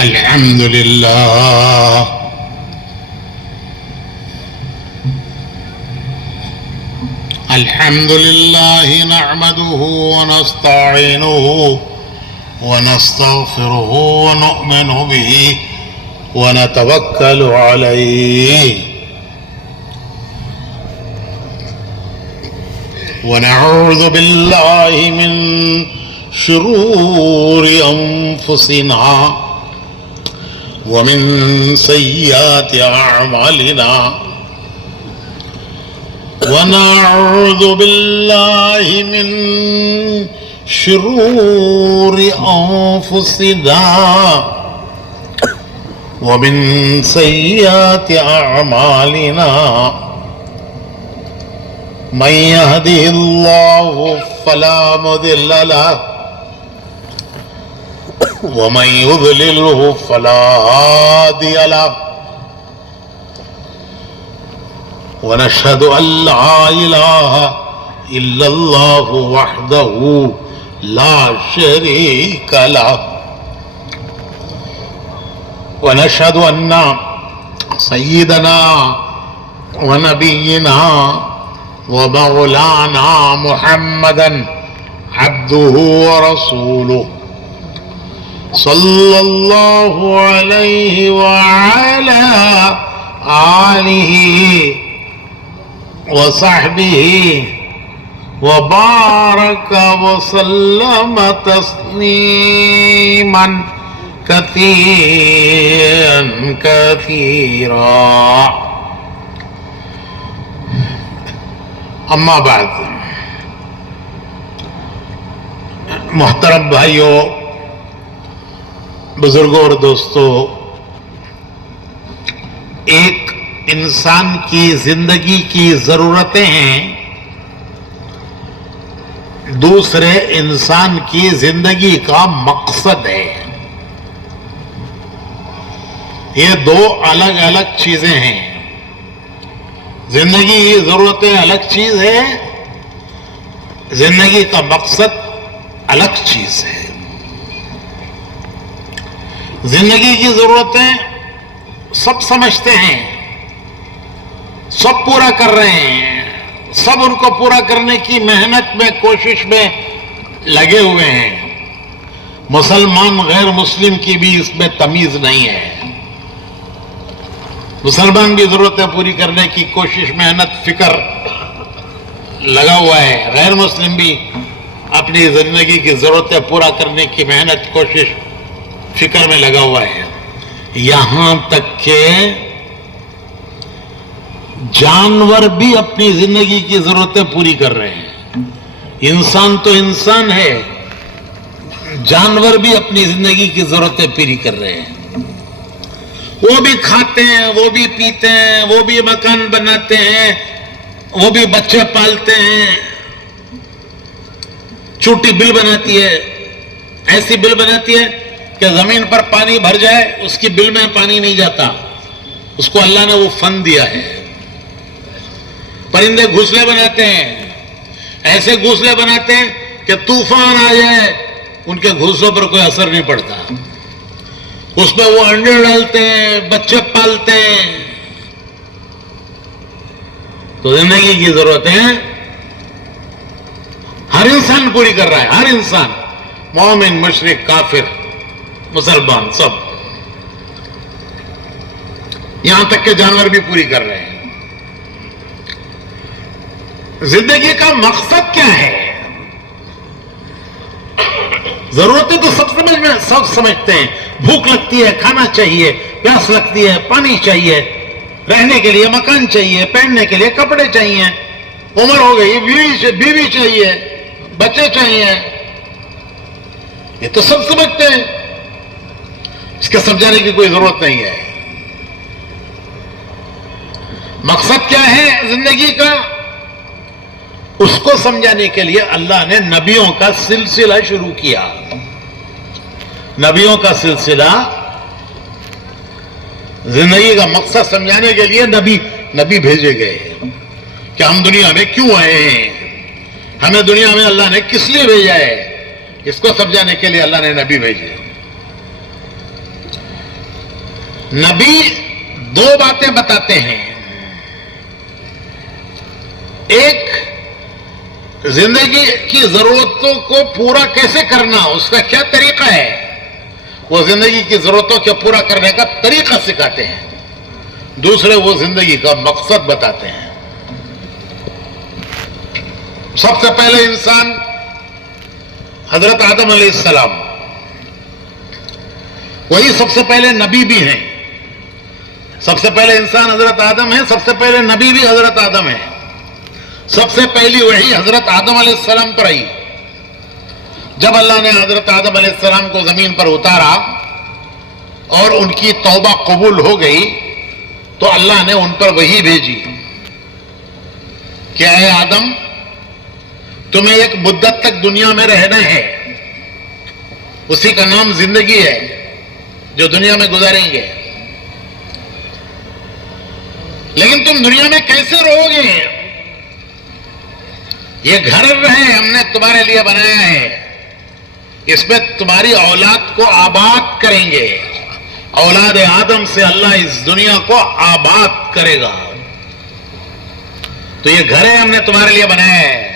الحمد لله الحمد لله نحمده ونستعينه ونستغفره ونؤمن به ونتوكل عليه ونعوذ بالله من شرور أنفسنا ومن سيئات أعمالنا ونعوذ بالله من شرور أنفسنا ومن سيئات أعمالنا من يهده الله فلا مضل له ومن يضلله فلا هادي له ونشهد أن لا إله إلا الله وحده لا شريك له ونشهد أن سيدنا ونبينا ومولانا محمدا عبده ورسوله صلى الله عليه وعلى آله وصحبه وبارك وسلم تسليما كثيرا كثيرا اما بعد محترم بھائیوں، بزرگوں اور دوستوں، ایک انسان کی زندگی کی ضرورتیں ہیں، دوسرے انسان کی زندگی کا مقصد ہے۔ یہ دو الگ الگ چیزیں ہیں۔ زندگی کی ضرورتیں الگ چیز ہے، زندگی کا مقصد الگ چیز ہے۔ زندگی کی ضرورتیں سب سمجھتے ہیں، سب پورا کر رہے ہیں، سب ان کو پورا کرنے کی محنت میں، کوشش میں لگے ہوئے ہیں۔ مسلمان غیر مسلم کی بھی اس میں تمیز نہیں ہے۔ مسلمان بھی ضرورتیں پوری کرنے کی کوشش، محنت، فکر لگا ہوا ہے، غیر مسلم بھی اپنی زندگی کی ضرورتیں پورا کرنے کی محنت، کوشش، فکر میں لگا ہوا ہے۔ یہاں تک کہ جانور بھی اپنی زندگی کی ضرورتیں پوری کر رہے ہیں۔ انسان تو انسان ہے، جانور بھی اپنی زندگی کی ضرورتیں پوری کر رہے ہیں۔ وہ بھی کھاتے ہیں، وہ بھی پیتے ہیں، وہ بھی مکان بناتے ہیں، وہ بھی بچے پالتے ہیں۔ چھوٹی بل بناتی ہے، ایسی بل بناتی ہے کہ زمین پر پانی بھر جائے اس کی بل میں پانی نہیں جاتا، اس کو اللہ نے وہ فن دیا ہے۔ پرندے گھونسلے بناتے ہیں، ایسے گھونسلے بناتے ہیں کہ طوفان آ جائے ان کے گھونسلوں پر کوئی اثر نہیں پڑتا، اس میں وہ انڈے ڈالتے ہیں، بچے پالتے ہیں۔ تو زندگی کی ضرورتیں ہر انسان پوری کر رہا ہے، ہر انسان، مومن، مشرک، کافر، مسلمان، سب، یہاں تک کہ جانور بھی پوری کر رہے ہیں۔ زندگی کا مقصد کیا ہے؟ ضرورتیں تو سب سمجھتے ہیں۔ بھوک لگتی ہے، کھانا چاہیے، پیاس لگتی ہے، پانی چاہیے، رہنے کے لیے مکان چاہیے، پہننے کے لیے کپڑے چاہیے، عمر ہو گئی، بیوی چاہیے، بچے چاہیے، یہ تو سب سمجھتے ہیں، اس کے سمجھانے کی کوئی ضرورت نہیں ہے۔ مقصد کیا ہے زندگی کا؟ اس کو سمجھانے کے لیے اللہ نے نبیوں کا سلسلہ شروع کیا۔ نبیوں کا سلسلہ زندگی کا مقصد سمجھانے کے لیے نبی بھیجے گئے کہ ہم دنیا میں کیوں آئے ہیں، ہمیں دنیا میں اللہ نے کس لیے بھیجا ہے، اس کو سمجھانے کے لیے اللہ نے نبی بھیجے۔ نبی دو باتیں بتاتے ہیں. ایک زندگی کی ضرورتوں کو پورا کیسے کرنا، اس کا کیا طریقہ ہے، وہ زندگی کی ضرورتوں کو پورا کرنے کا طریقہ سکھاتے ہیں. دوسرے وہ زندگی کا مقصد بتاتے ہیں. سب سے پہلے انسان حضرت آدم علیہ السلام، وہی سب سے پہلے نبی بھی ہیں. سب سے پہلے انسان حضرت آدم ہے، سب سے پہلے نبی بھی حضرت آدم ہے. سب سے پہلی وحی حضرت آدم علیہ السلام پر آئی. جب اللہ نے حضرت آدم علیہ السلام کو زمین پر اتارا اور ان کی توبہ قبول ہو گئی تو اللہ نے ان پر وحی بھیجی کہ اے آدم، تمہیں ایک مدت تک دنیا میں رہنا ہے، اسی کا نام زندگی ہے جو دنیا میں گزاریں گے. لیکن تم دنیا میں کیسے رہو گے؟ یہ گھر ہے ہم نے تمہارے لیے بنایا ہے، اس میں تمہاری اولاد کو آباد کریں گے. اولاد آدم سے اللہ اس دنیا کو آباد کرے گا. تو یہ گھر ہے ہم نے تمہارے لیے بنایا ہے،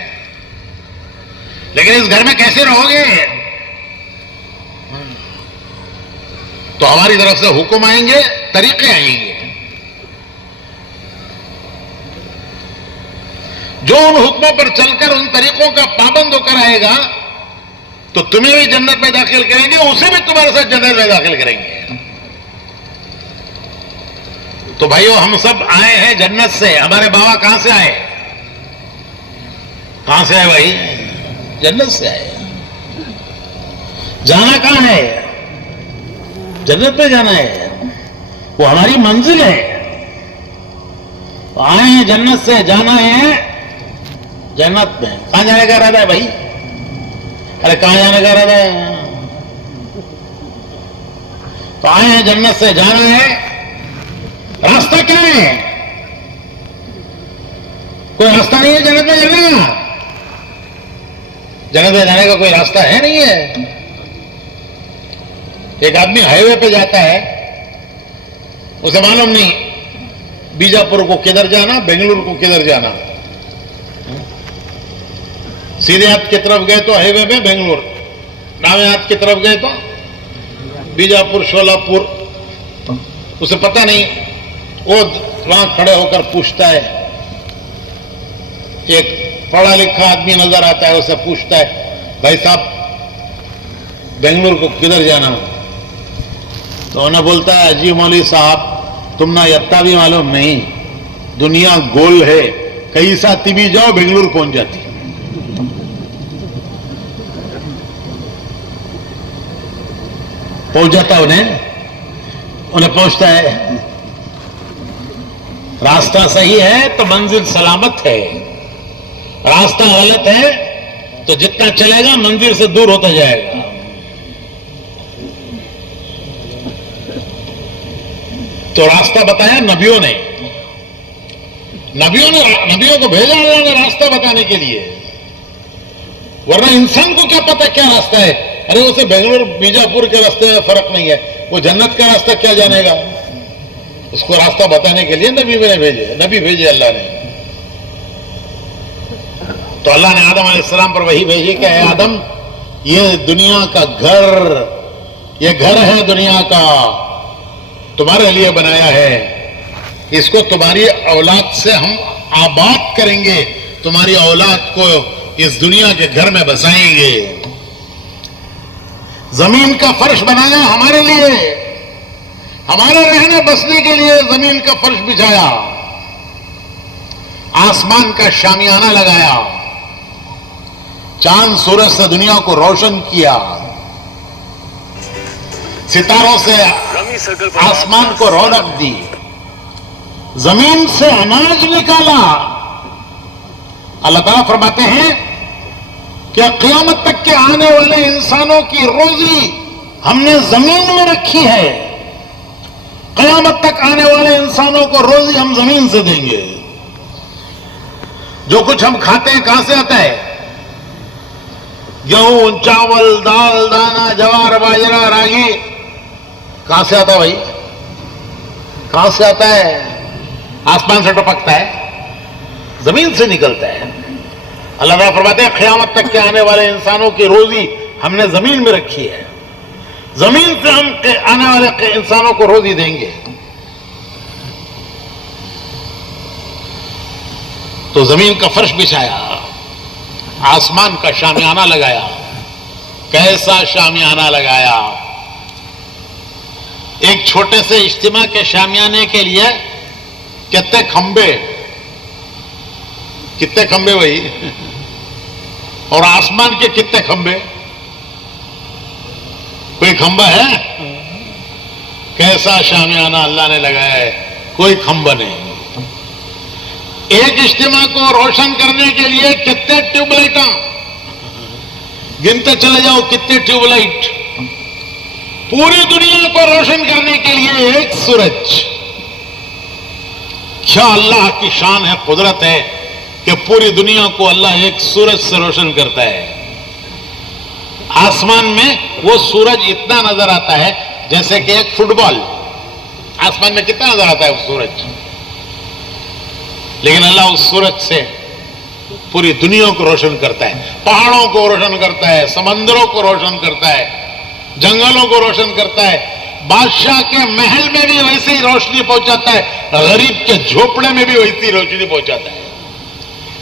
لیکن اس گھر میں کیسے رہو گے؟ تو ہماری طرف سے حکم آئیں گے، طریقے آئیں گے. جو ان حکموں پر چل کر ان طریقوں کا پابند ہو کر آئے گا تو تمہیں بھی جنت میں داخل کریں گے، اسے بھی تمہارے ساتھ جنت میں داخل کریں گے. تو بھائیو، ہم سب آئے ہیں جنت سے. ہمارے بابا کہاں سے آئے؟ کہاں سے آئے بھائی؟ جنت سے آئے. جانا کہاں ہے؟ جنت میں جانا ہے، وہ ہماری منزل ہے. آئے ہیں جنت سے، جانا ہے جنت میں. کہاں جانے کا ارادہ ہے بھائی؟ ارے کہاں جانے کا ارادہ ہے؟ تو آئے ہیں جنت سے، جانا ہے. راستہ کیا ہے؟ کوئی راستہ نہیں ہے جنت میں جانے کا. جنت میں جانے کا کوئی راستہ ہے نہیں ہے. ایک آدمی ہائی وے پہ جاتا ہے، اسے معلوم نہیں بیجاپور کو کدھر جانا، بنگلور کو کدھر جانا. سیدھے ہاتھ کی طرف گئے تو ہائی وے میں بنگلور، دائیں ہاتھ کی طرف گئے تو بیجاپور، شولاپور. اسے پتہ نہیں. وہ وہاں کھڑے ہو کر پوچھتا ہے، ایک پڑھا لکھا آدمی نظر آتا ہے، اسے پوچھتا ہے، بھائی صاحب بنگلور کو کدھر جانا؟ تو انہیں بولتا ہے، جی مولوی صاحب تم نہ یتا بھی معلوم نہیں، دنیا گول ہے، کہیں ساتھی بھی جاؤ بنگلور پہنچ جاتی. پہنچ جاتا انہیں پہنچتا ہے. راستہ صحیح ہے تو منزل سلامت ہے، راستہ غلط ہے تو جتنا چلے گا منزل سے دور ہوتا جائے گا. تو راستہ بتایا نبیوں نے. نبیوں کو بھیجا اللہ نے راستہ بتانے کے لیے، ورنہ انسان کو کیا پتا کیا راستہ ہے. ارے اسے بنگلور بیجاپور کے راستے میں فرق نہیں ہے، وہ جنت کا راستہ کیا جانے گا. اس کو راستہ بتانے کے لیے نبی بھیجے اللہ نے. تو اللہ نے آدم علیہ السلام پر وحی بھیجی کہ اے آدم، یہ دنیا کا گھر، یہ گھر ہے دنیا کا، تمہارے لیے بنایا ہے. اس کو تمہاری اولاد سے ہم آباد کریں گے، تمہاری اولاد کو اس دنیا کے گھر میں بسائیں گے. زمین کا فرش بنایا ہمارے لیے، ہمارے رہنے بسنے کے لیے زمین کا فرش بچھایا، آسمان کا شامیانہ لگایا، چاند سورج سے دنیا کو روشن کیا، ستاروں سے آسمان کو رونق دی، زمین سے اناج نکالا. اللہ تعالیٰ فرماتے ہیں کہ قیامت تک کے آنے والے انسانوں کی روزی ہم نے زمین میں رکھی ہے. قیامت تک آنے والے انسانوں کو روزی ہم زمین سے دیں گے. جو کچھ ہم کھاتے ہیں کہاں سے آتا ہے؟ گیہوں، چاول، دال، دانا، جوار، باجرہ، راگی، کہاں سے آتا ہے بھائی؟ کہاں سے آتا ہے؟ آسمان سے ٹپکتا ہے، زمین سے نکلتا ہے۔ اللہ تعالیٰ فرماتے ہیں قیامت تک کے آنے والے انسانوں کی روزی ہم نے زمین میں رکھی ہے، زمین سے ہم آنے والے انسانوں کو روزی دیں گے۔ تو زمین کا فرش بچھایا، آسمان کا شامیانہ لگایا۔ کیسا شامیانہ لگایا! ایک چھوٹے سے اجتماع کے شامیانے کے لیے کتنے کھمبے وہی، اور آسمان کے کتنے کھمبے؟ کوئی کھمبا ہے؟ کیسا شامیانہ اللہ نے لگایا ہے، کوئی کھمبا نہیں۔ ایک اجتماع کو روشن کرنے کے لیے کتنے ٹیوب لائٹاں، گنتے چلے جاؤ کتنے ٹیوب لائٹ۔ پوری دنیا کو روشن کرنے کے لیے ایک سورج۔ کیا اللہ کی شان ہے، قدرت ہے کہ پوری دنیا کو اللہ ایک سورج سے روشن کرتا ہے۔ آسمان میں وہ سورج اتنا نظر آتا ہے جیسے کہ ایک فٹ بال، آسمان میں کتنا نظر آتا ہے وہ سورج، لیکن اللہ اس سورج سے پوری دنیا کو روشن کرتا ہے، پہاڑوں کو روشن کرتا ہے، سمندروں کو روشن کرتا ہے، جنگلوں کو روشن کرتا ہے۔ بادشاہ کے محل میں بھی ویسے ہی روشنی پہنچاتا ہے، غریب کے جھوپڑے میں بھی ویسی روشنی پہنچاتا ہے،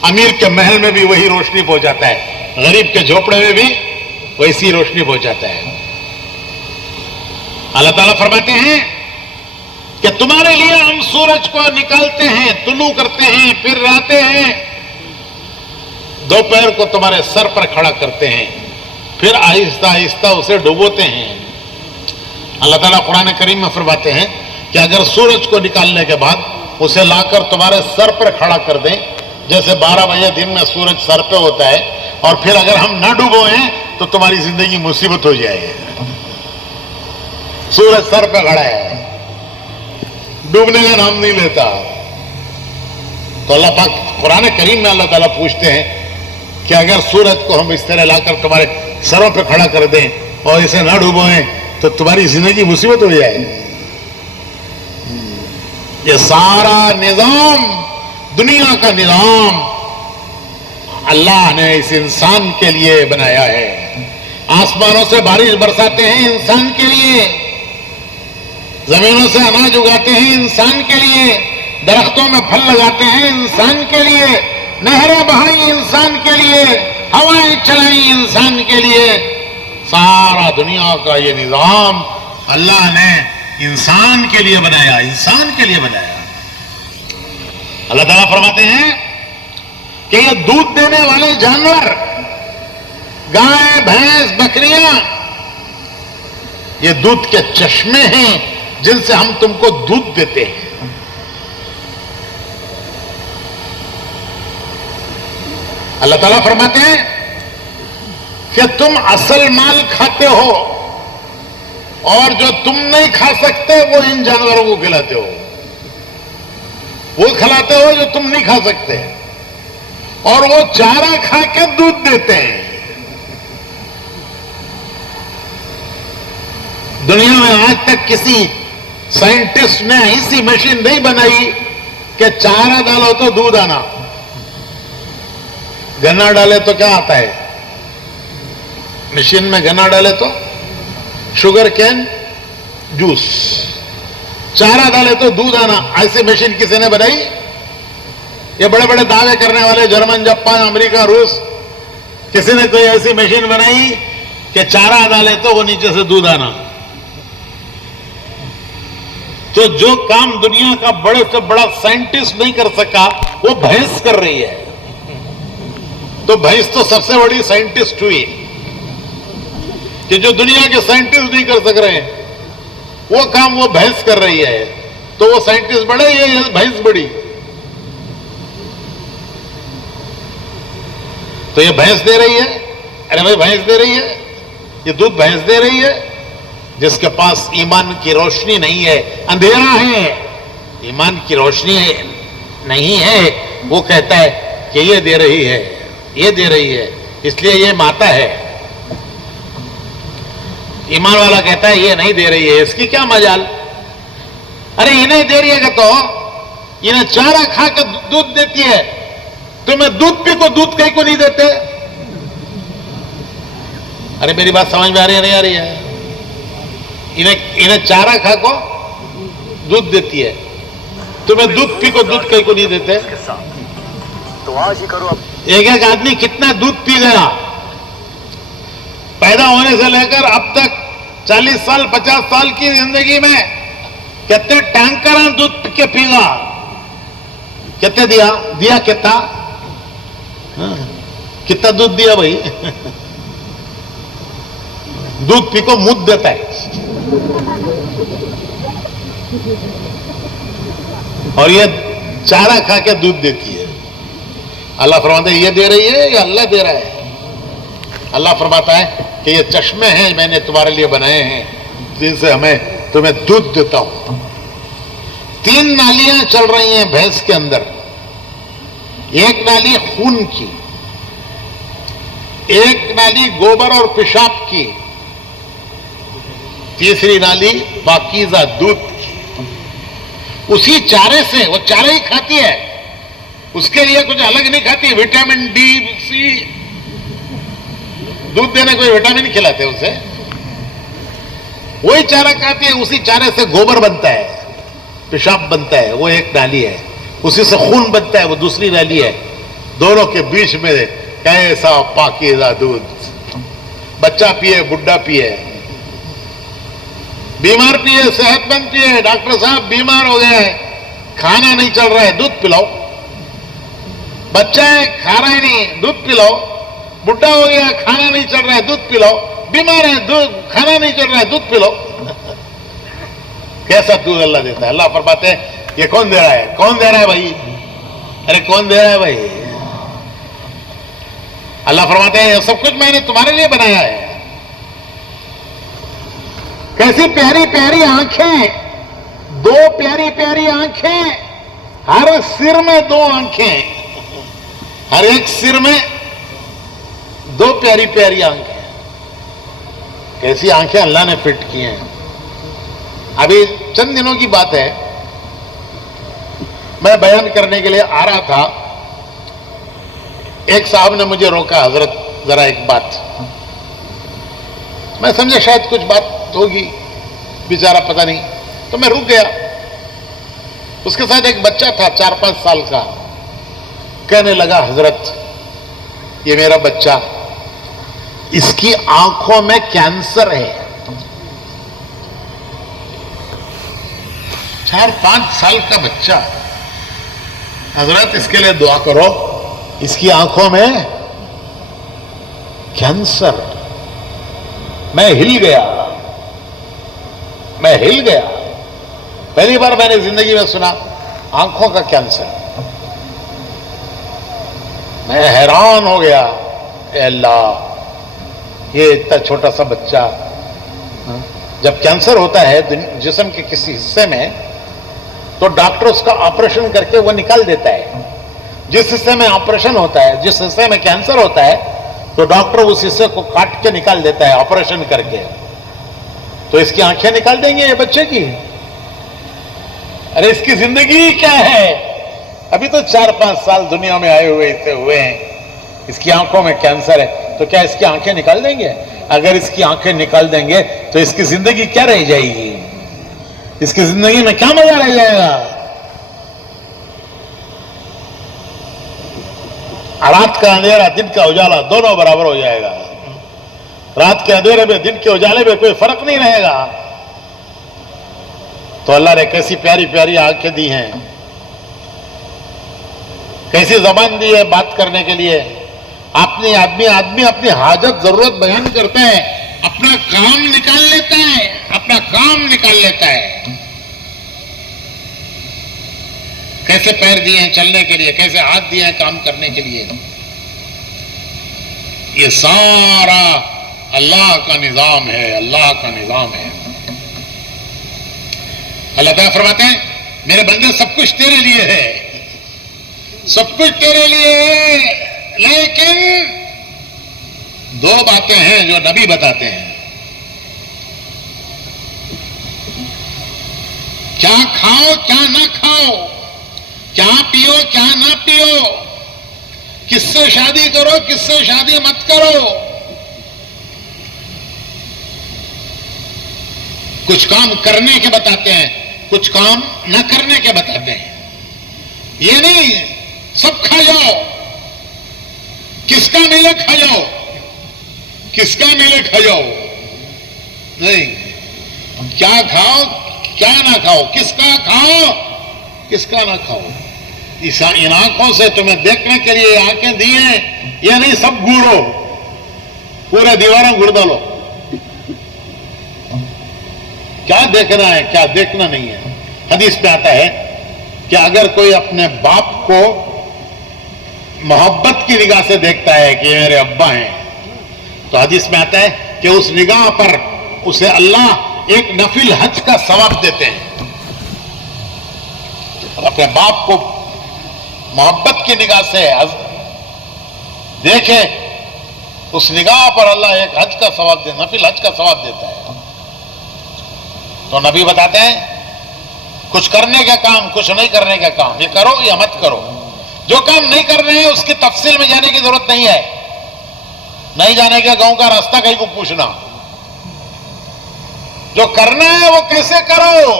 امیر کے محل میں بھی وہی روشنی پہنچاتا ہے، غریب کے جھوپڑے میں بھی ویسی روشنی پہنچاتا ہے۔ اللہ تعالیٰ فرماتے ہیں کہ تمہارے لیے ہم سورج کو نکالتے ہیں، طلوع کرتے ہیں، پھر لاتے ہیں، دوپہر کو تمہارے سر پر کھڑا کرتے ہیں، پھر آہستہ آہستہ اسے ڈبوتے ہیں۔ اللہ تعالیٰ قرآن کریم میں فرماتے ہیں کہ اگر سورج کو نکالنے کے بعد اسے لا کر تمہارے سر پر کھڑا کر دیں، جیسے 12 بجے دن میں سورج سر پہ ہوتا ہے، اور پھر اگر ہم نہ ڈبوئیں تو تمہاری زندگی مصیبت ہو جائے گی۔ سورج سر پہ کھڑا ہے، ڈوبنے کا نام نہیں لیتا۔ تو اللہ پاک قرآن کریم میں اللہ تعالیٰ پوچھتے ہیں کہ اگر سورج کو ہم اس طرح لا کر تمہارے سروں پہ کھڑا کر دیں اور اسے نہ ڈوبوئیں تو تمہاری زندگی مصیبت ہو جائے گی۔ یہ سارا نظام، دنیا کا نظام اللہ نے اس انسان کے لیے بنایا ہے۔ آسمانوں سے بارش برساتے ہیں انسان کے لیے، زمینوں سے اناج اگاتے ہیں انسان کے لیے، درختوں میں پھل لگاتے ہیں انسان کے لیے، نہریں بہائی انسان کے لیے، ہوائیں چلائی انسان کے لیے۔ سارا دنیا کا یہ نظام اللہ نے انسان کے لیے بنایا، انسان کے لیے بنایا۔ اللہ تعالیٰ فرماتے ہیں کہ یہ دودھ دینے والے جانور، گائے، بھینس، بکریاں، یہ دودھ کے چشمے ہیں جن سے ہم تم کو دودھ دیتے ہیں۔ اللہ تعالیٰ فرماتے ہیں کہ تم اصل مال کھاتے ہو، اور جو تم نہیں کھا سکتے وہ ان جانوروں کو کھلاتے ہو، وہ کھلاتے ہو جو تم نہیں کھا سکتے، اور وہ چارہ کھا کے دودھ دیتے ہیں۔ دنیا میں آج تک کسی سائنٹسٹ نے ایسی مشین نہیں بنائی کہ چارہ ڈالو تو دودھ آنا، گنا ڈالے تو کیا آتا ہے؟ مشین میں گنا ڈالے تو شوگر کین جوس، چارہ ڈالے تو دودھ آنا۔ ایسی مشین کسی نے بنائی؟ یہ بڑے بڑے دعوے کرنے والے جرمن، جاپان، امریکہ، روس، کسی نے کوئی ایسی مشین بنائی کہ چارہ ڈالے تو وہ نیچے سے دودھ آنا؟ تو جو کام دنیا کا بڑے سے بڑا سائنٹسٹ نہیں کر سکا وہ بھینس کر رہی ہے۔ تو بھینس تو سب سے بڑی سائنٹسٹ ہوئی کہ جو دنیا کے سائنٹسٹ نہیں کر سک رہے ہیں وہ کام وہ بھینس کر رہی ہے۔ تو وہ سائنٹسٹ بڑے یا بھینس بڑی؟ تو یہ بھینس دے رہی ہے، ارے بھائی بھینس دے رہی ہے، یہ دودھ بھینس دے رہی ہے۔ جس کے پاس ایمان کی روشنی نہیں ہے، اندھیرا ہے، ایمان کی روشنی نہیں ہے، وہ کہتا ہے کہ یہ دے رہی ہے، یہ دے رہی ہے، اس لیے یہ ماتا ہے۔ ایمان والا کہتا ہے یہ نہیں دے رہی ہے، اس کی کیا مجال، ارے انہیں دے رہی ہے کہ تو انہیں چارہ کھا کے دودھ دیتی ہے, تمہیں دودھ پی کو دودھ کہیں کو نہیں دیتے؟ ارے میری بات سمجھ میں آ رہی ہے نہیں آ رہی ہے؟ انہیں چارہ کھا کو دودھ دیتی ہے, تمہیں دودھ پی کو دودھ کہیں کو نہیں دیتے؟ تو آج ہی کرو. ایک ایک آدمی کتنا دودھ پی گیا پیدا ہونے سے لے کر اب تک, 40 سال 50 سال کی زندگی میں کتنے ٹینکر دودھ کے پی گا, کتنے دیا کتنا کتنا دودھ دیا بھائی؟ دودھ پی کو مدھ دیتا ہے, اور یہ چارہ کھا کے دودھ دیتی ہے. اللہ فرماتا ہے یہ دے رہی ہے یا اللہ دے رہا ہے؟ اللہ فرماتا ہے کہ یہ چشمے ہیں میں نے تمہارے لیے بنائے ہیں جن سے تمہیں دودھ دیتا ہوں. 3 نالیاں چل رہی ہیں بھینس کے اندر, ایک نالی خون کی, ایک نالی گوبر اور پیشاب کی, تیسری نالی پاکیزہ دودھ کی. اسی چارے سے, وہ چارہ ہی کھاتی ہے, اس کے لیے کچھ الگ نہیں کھاتی. وٹامن ڈی سی, دودھ دینے کوئی وٹامن کھلاتے اسے, وہی چارہ کھاتی ہے. اسی چارے سے گوبر بنتا ہے, پیشاب بنتا ہے, وہ ایک نالی ہے. اسی سے خون بنتا ہے, وہ دوسری نالی ہے. دونوں کے بیچ میں کیسا پاکیزہ دودھ, بچہ پیے بڈھا پیے, بیمار پیے صحت مند پیے. ڈاکٹر صاحب بیمار ہو گیا ہے, کھانا نہیں چل رہا ہے, دودھ پلاؤ. بچہ ہے کھا رہا ہی نہیں, دودھ پلاؤ. بڈھا ہو گیا کھانا نہیں چل رہا ہے, دودھ پلاؤ. بیمار ہے کھانا نہیں چل رہا ہے, دودھ پلاؤ. کیسا دودھ اللہ دیتا ہے؟ اللہ فرماتے ہیں یہ کون دے رہا ہے؟ کون دے رہا ہے بھائی؟ ارے کون دے رہا ہے بھائی؟ اللہ فرماتے ہیں یہ سب کچھ میں نے تمہارے لیے بنایا ہے. کیسی پیاری پیاری آنکھیں, 2 پیاری پیاری آنکھیں, ہر سر میں 2 آنکھیں, ہر ایک سر میں 2 پیاری پیاری آنکھیں. کیسی آنکھیں اللہ نے فٹ کی ہیں. ابھی چند دنوں کی بات ہے, میں بیان کرنے کے لیے آ رہا تھا, ایک صاحب نے مجھے روکا, حضرت ذرا ایک بات. میں سمجھا شاید کچھ بات ہوگی, بیچارہ پتہ نہیں, تو میں رک گیا. اس کے ساتھ ایک بچہ تھا 4-5 سال کا. کہنے لگا حضرت یہ میرا بچہ, اس کی آنکھوں میں کینسر ہے. 4-5 سال کا بچہ, حضرت اس کے لیے دعا کرو, اس کی آنکھوں میں کینسر. میں ہل گیا. پہلی بار میں نے زندگی میں سنا آنکھوں کا کینسر. میں حیران ہو گیا, اے اللہ, یہ اتنا چھوٹا سا بچہ, جب کینسر ہوتا ہے جسم کے کسی حصے میں تو ڈاکٹر اس کا آپریشن کر کے وہ نکال دیتا ہے. جس حصے میں آپریشن ہوتا ہے, جس حصے میں کینسر ہوتا ہے, تو ڈاکٹر اس حصے کو کاٹ کے نکال دیتا ہے آپریشن کر کے. تو اس کی آنکھیں نکال دیں گے یہ بچے کی؟ ارے اس کی زندگی کیا ہے؟ ابھی تو 4-5 سال دنیا میں آئے ہوئے ہیں, اس کی آنکھوں میں کینسر ہے, تو کیا اس کی آنکھیں نکال دیں گے؟ اگر اس کی آنکھیں نکال دیں گے تو اس کی زندگی کیا رہ جائے گی؟ اس کی زندگی میں کیا مزہ رہ جائے گا؟ رات کا اندھیرا دن کا اجالا دونوں برابر ہو جائے گا. رات کے اندھیرے میں دن کے اجالے میں کوئی فرق نہیں رہے گا. تو اللہ نے کیسی پیاری پیاری آنکھیں دی ہیں, کیسی زبان دی ہے بات کرنے کے لیے. آدمی اپنی حاجت ضرورت بیان کرتا ہے, اپنا کام نکال لیتا ہے. کیسے پیر دیے ہیں چلنے کے لیے, کیسے ہاتھ دیے ہیں کام کرنے کے لیے. یہ سارا اللہ کا نظام ہے, اللہ کا نظام ہے. اللہ تعالیٰ فرماتے ہیں میرے بندے سب کچھ تیرے لیے ہے, سب کچھ تیرے لیے ہے, لیکن 2 باتیں ہیں جو نبی بتاتے ہیں. کیا کھاؤ کیا نہ کھاؤ، کیا پیو کیا نہ پیو، کس سے شادی کرو کس سے شادی مت کرو، کچھ کام کرنے کے بتاتے ہیں، کچھ کام نہ کرنے کے بتاتے ہیں. یہ نہیں سب کھا جاؤ، کس کا ملے کھا جاؤ، کس کا ملے کھا جاؤ، نہیں. کیا کھاؤ کیا نہ کھاؤ، کس کا کھاؤ کس کا نہ کھاؤ. ان آنکھوں سے تمہیں دیکھنے کے لیے آنکھیں دی ہیں، یہ نہیں سب گھوڑو، پورے دیواروں گھڑ ڈالو. کیا دیکھنا ہے کیا دیکھنا نہیں ہے. حدیث پہ آتا ہے کہ اگر کوئی اپنے باپ کو محبت کی نگاہ سے دیکھتا ہے کہ یہ میرے ابا ہیں، تو حدیث میں آتا ہے کہ اس نگاہ پر اسے اللہ ایک نفل حج کا ثواب دیتے ہیں. اپنے باپ کو محبت کی نگاہ سے دیکھے، اس نگاہ پر اللہ ایک حج کا ثواب دیتا، نفل حج کا ثواب دیتا ہے. تو نبی بتاتے ہیں کچھ کرنے کا کام کچھ نہیں کرنے کا کام، یہ کرو یا مت کرو. جو کام نہیں کر رہے ہیں اس کی تفصیل میں جانے کی ضرورت نہیں ہے، نہیں جانے کا گاؤں کا راستہ کہیں کو پوچھنا. جو کرنا ہے وہ کیسے کرو،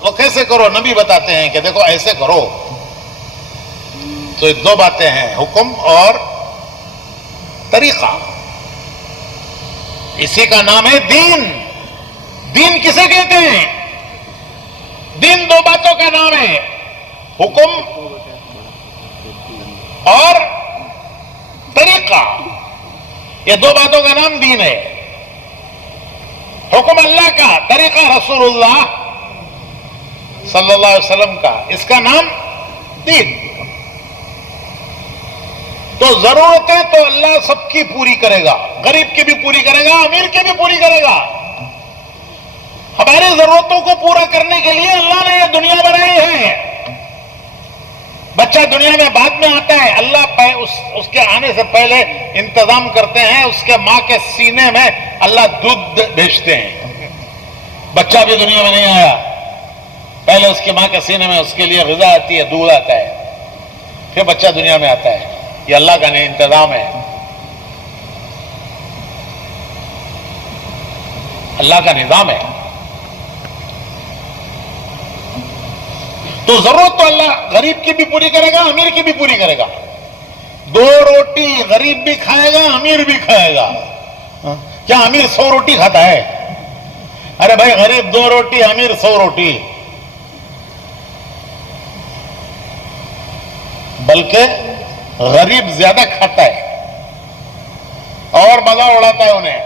وہ کیسے کرو. نبی بتاتے ہیں کہ دیکھو ایسے کرو. تو دو باتیں ہیں، حکم اور طریقہ. اسی کا نام ہے دین. دین کسے کہتے ہیں؟ دین دو باتوں کا نام ہے، حکم اور طریقہ. یہ دو باتوں کا نام دین ہے. حکم اللہ کا، طریقہ رسول اللہ صلی اللہ علیہ وسلم کا، اس کا نام دین. تو ضرورتیں تو اللہ سب کی پوری کرے گا، غریب کی بھی پوری کرے گا، امیر کی بھی پوری کرے گا. ہماری ضرورتوں کو پورا کرنے کے لیے اللہ نے یہ دنیا بنائی ہے. بچہ دنیا میں بعد میں آتا ہے، اللہ اس کے آنے سے پہلے انتظام کرتے ہیں. اس کے ماں کے سینے میں اللہ دودھ بھیجتے ہیں. بچہ بھی دنیا میں نہیں آیا، پہلے اس کی ماں کے سینے میں اس کے لیے غذا آتی ہے، دودھ آتا ہے، پھر بچہ دنیا میں آتا ہے. یہ اللہ کا انتظام ہے، اللہ کا نظام ہے. تو ضرورت تو اللہ غریب کی بھی پوری کرے گا، امیر کی بھی پوری کرے گا. دو روٹی غریب بھی کھائے گا، امیر بھی کھائے گا. کیا امیر 100 روٹی کھاتا ہے؟ ارے بھائی غریب 2 روٹی، امیر 100 روٹی. بلکہ غریب زیادہ کھاتا ہے اور مزہ اڑاتا ہے انہیں.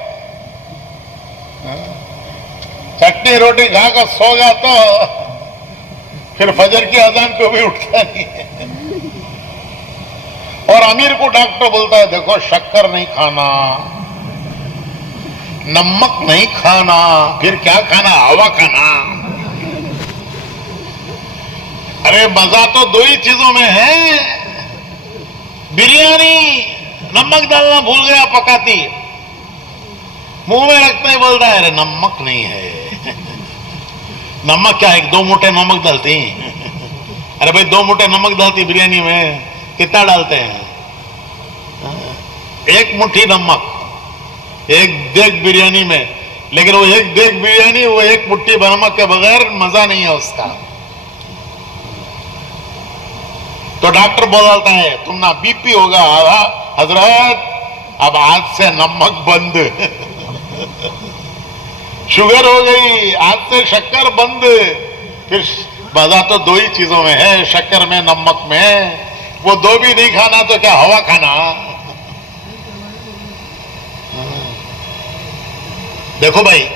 چٹنی روٹی کھا کر سو گیا تو پھر فجر کی اذان پہ بھی اٹھتا نہیں ہے. اور امیر کو ڈاکٹر بولتا ہے دیکھو شکر نہیں کھانا، نمک نہیں کھانا، پھر کیا کھانا؟ ہوا کھانا. ارے مزہ تو 2 ہی چیزوں میں ہے. بریانی نمک ڈالنا بھول گیا، پکاتی منہ میں رکھتا ہی بولتا ہے ارے نمک نہیں ہے. نمک کیا 1-2 موٹے نمک ڈالتی؟ ارے بھائی 2 موٹے نمک ڈالتی بریانی میں، کتنا ڈالتے ہیں؟ 1 مٹھی نمک 1 دیگ بریانی میں. لیکن وہ 1 دیگ بریانی، وہ 1 مٹھی نمک کے بغیر مزہ نہیں ہے اس کا. تو ڈاکٹر بولتا ہے تم نا بی پی ہوگا. حضرت اب آج سے نمک بند، شوگر ہو گئی، آج سے شکر بند. پھر مزہ تو 2 ہی چیزوں میں ہے، شکر میں نمک میں. وہ 2 بھی نہیں کھانا تو کیا ہوا کھانا؟ دیکھو بھائی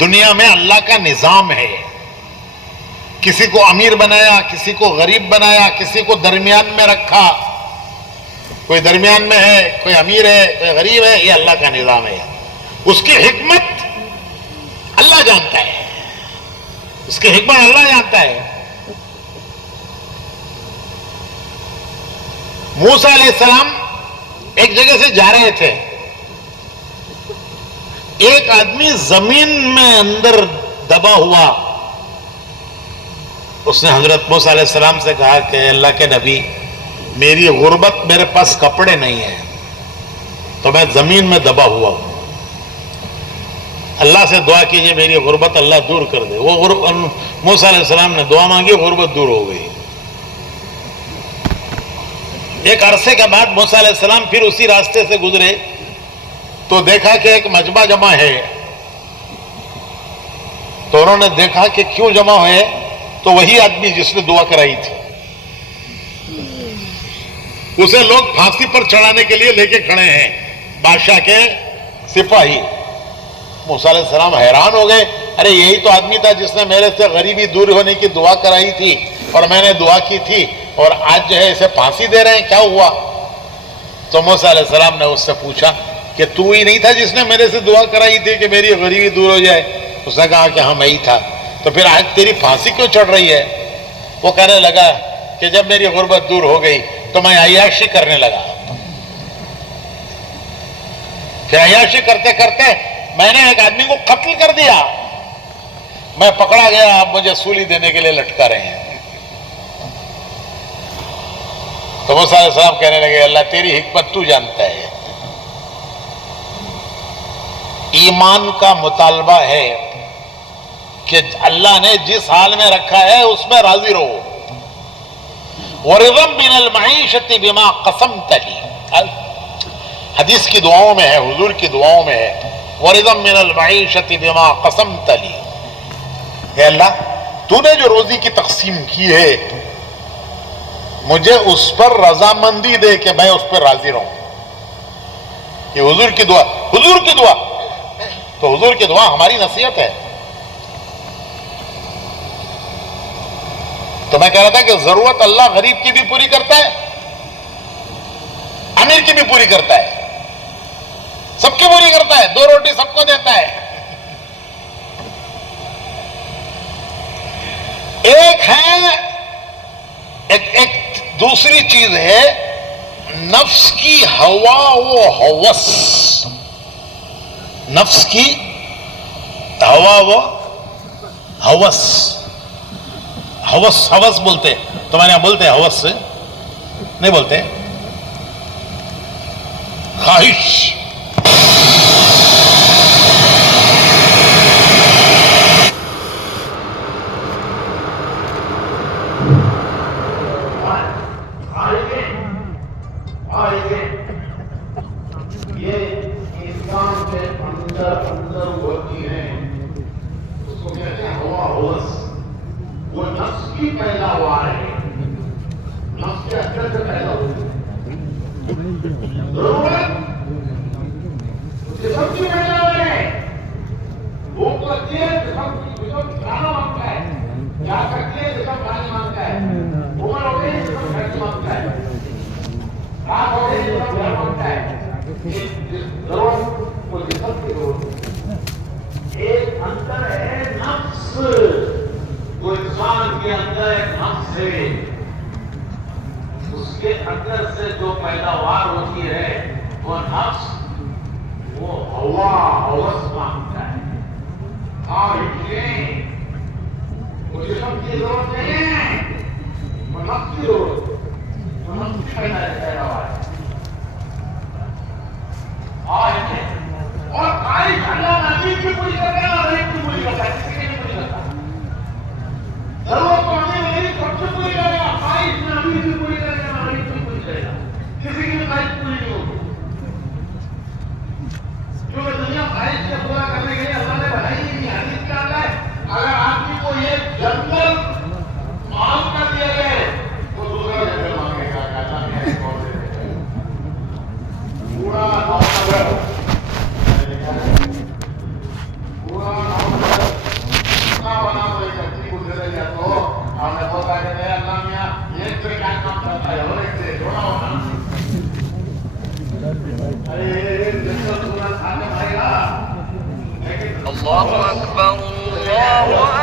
دنیا میں اللہ کا نظام ہے. کسی کو امیر بنایا، کسی کو غریب بنایا، کسی کو درمیان میں رکھا. کوئی درمیان میں ہے، کوئی امیر ہے، کوئی غریب ہے. یہ اللہ کا نظام ہے. اس کی حکمت اللہ جانتا ہے، اس کی حکمت اللہ جانتا ہے. موسیٰ علیہ السلام ایک جگہ سے جا رہے تھے. ایک آدمی زمین میں اندر دبا ہوا اس نے حضرت موسیٰ علیہ السلام سے کہا کہ اللہ کے نبی، میری غربت، میرے پاس کپڑے نہیں ہیں تو میں زمین میں دبا ہوا ہوں، اللہ سے دعا کیجئے میری غربت اللہ دور کر دے۔ وہ موسیٰ علیہ السلام نے دعا مانگی، غربت دور ہو گئی۔ ایک عرصے کے بعد موسیٰ علیہ السلام پھر اسی راستے سے گزرے تو دیکھا کہ ایک مجمع جمع ہے، تو انہوں نے دیکھا کہ کیوں جمع ہوئے، تو وہی آدمی جس نے دعا کرائی تھی، اسے لوگ پھانسی پر چڑھانے کے لیے لے کے کھڑے ہیں، بادشاہ کے سپاہی۔ موسیٰ علیہ السلام حیران ہو گئے، ارے یہی تو آدمی تھا جس نے میرے سے غریبی دور ہونے کی دعا کرائی تھی اور میں نے دعا کی تھی، اور آج جو ہے اسے پھانسی دے رہے ہیں، کیا ہوا؟ تو موسیٰ علیہ السلام نے اس سے پوچھا کہ تو ہی نہیں تھا جس نے میرے سے دعا کرائی تھی کہ میری غریبی دور ہو جائے؟ اس نے کہا کہ ہاں میں ہی تھا۔ تو پھر آج تیری پھانسی کیوں چڑھ رہی ہے؟ وہ کہنے لگا کہ جب میری غربت دور ہو گئی تو میں عیاشی کرنے لگا، کہ عیاشی کرتے کرتے میں نے ایک آدمی کو قتل کر دیا، میں پکڑا گیا، اب مجھے سولی دینے کے لیے لٹکا رہے ہیں۔ تو موسیٰ علیہ السلام کہنے لگے اللہ تیری حکمت تو جانتا ہے، ایمان کا مطالبہ ہے کہ اللہ نے جس حال میں رکھا ہے اس میں راضی رہو۔ وَرِضًا مِّنَ الْمَعِيشَةِ بِمَا قَسَمْتَ لِي، حدیث کی دعاؤں میں ہے، حضور کی دعاؤں میں ہے وَرِضًا مِّنَ الْمَعِيشَةِ بِمَا قَسَمْتَ لِي، اے اللہ تو نے جو روزی کی تقسیم کی ہے مجھے اس پر رضامندی دے کہ میں اس پر راضی رہوں۔ یہ حضور کی دعا، حضور کی دعا، تو حضور کی دعا ہماری نصیحت ہے۔ تو میں کہہ رہا تھا کہ ضرورت اللہ غریب کی بھی پوری کرتا ہے، امیر کی بھی پوری کرتا ہے، سب کی پوری کرتا ہے، دو روٹی سب کو دیتا ہے۔ ایک دوسری چیز ہے نفس کی ہوا و ہوس، نفس کی ہوا و ہوس، ہوس ہوس بولتے، تمہارے یہاں بولتے ہیں ہوس سے نہیں بولتے، خواہش۔ ایک اندر ہے نفس، وہ انسان کے اندر ایک نفس ہے، اس کے اندر سے جو پیداوار ہوتی ہے وہ نفس، وہ ہوا ہوس مانگتا ہے، خواہشیں، وہ جسم کی ضرورت نہیں ہے، وہ نفس کی ضرورت ہے، وہ نفس کی پیداوار ہے، خواہشیں۔ اور خواہش اللہ نبی کی پوری کرتا ہے اور غریب کی پوری کرتا ہے، کسی کی نہیں پوری کرتا۔ ضرورت تو ہمیں غریب سب سے پوری کرے گا، خواہش نبی کی پوری کرے گا، غریب کی پوری کرے گا، کسی کی بھی خواہش پوری نہیں ہوگی۔ کیونکہ دنیا خواہش سے پورا کرنے کے لیے اللہ نے بنائی ہی نہیں۔ حدیث کا آتا ہے اگر آدمی کو یہ جنگل معاف کر دیا جائے تو دوسرا جنگل مانگے گا کہ اللہ نے ایک اور دے دے، پورا نوکر اللہ اکبر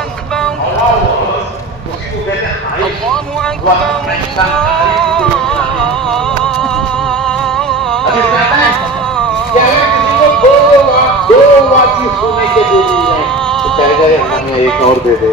اللہ اکبر ایک اور دے دے،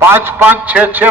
5-5, 6-6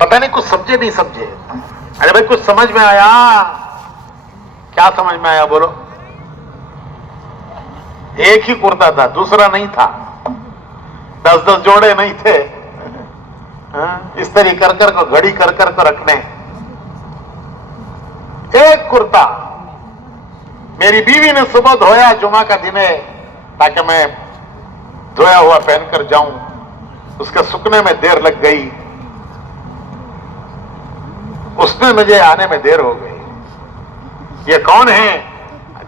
پتہ نہیں کچھ سمجھے نہیں سمجھے. ارے بھائی کچھ سمجھ میں آیا؟ کیا سمجھ میں آیا بولو؟ ایک ہی کرتا تھا، دوسرا نہیں تھا. 10 جوڑے نہیں تھے. استری کر کر کو گھڑی کر کر کو رکھنے. ایک کرتا. میری بیوی نے صبح دھویا، جمعہ کا دن ہے، تاکہ میں دھویا ہوا پہن کر جاؤں. اس کے سکنے میں دیر لگ گئی، اس میں مجھے آنے میں دیر ہو گئی. یہ کون ہے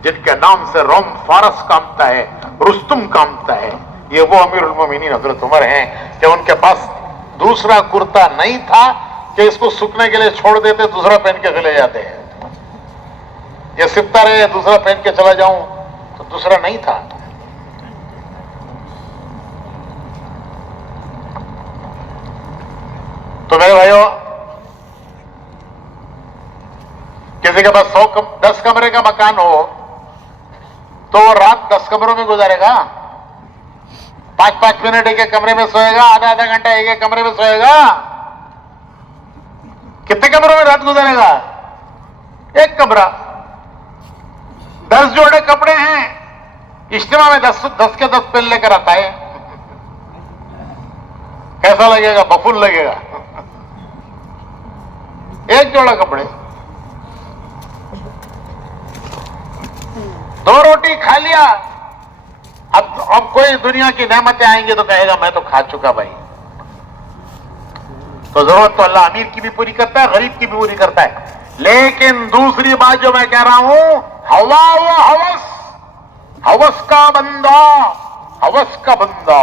جن کے نام سے روم فارس کانپتا ہے، رستم کانپتا ہے؟ یہ وہ امیر المومنین حضرت عمر ہیں کہ ان کے پاس دوسرا کرتا نہیں تھا کہ اس کو سکنے کے لیے چھوڑ دیتے، دوسرا پہن کے چلے جاتے ہیں. یہ سکتا رہے، دوسرا پہن کے چلا جاؤں، تو دوسرا نہیں تھا. تو میرے بھائیو، کسی کے پاس 10 کمرے کا مکان ہو تو وہ رات 10 کمروں میں گزارے گا؟ 5 منٹ ایک ایک کمرے میں سوئے گا، آدھا گھنٹہ ایک ایک کمرے میں سوئے گا؟ کتنے کمروں میں رات گزارے گا؟ ایک کمرہ. 10 جوڑے کپڑے ہیں، اجتماع میں 10 کے 10 پہن لے کر آتا ہے. کیسا لگے گا؟ بفول لگے گا. ایک جوڑا کپڑے. 2 روٹی کھا لیا. اب کوئی دنیا کی نعمتیں آئیں گی تو کہے گا میں تو کھا چکا بھائی. تو ضرورت تو اللہ امیر کی بھی پوری کرتا ہے، غریب کی بھی پوری کرتا ہے. لیکن دوسری بات جو میں کہہ رہا ہوں، ہوا و ہوس، ہوس کا بندہ، ہوس کا بندہ.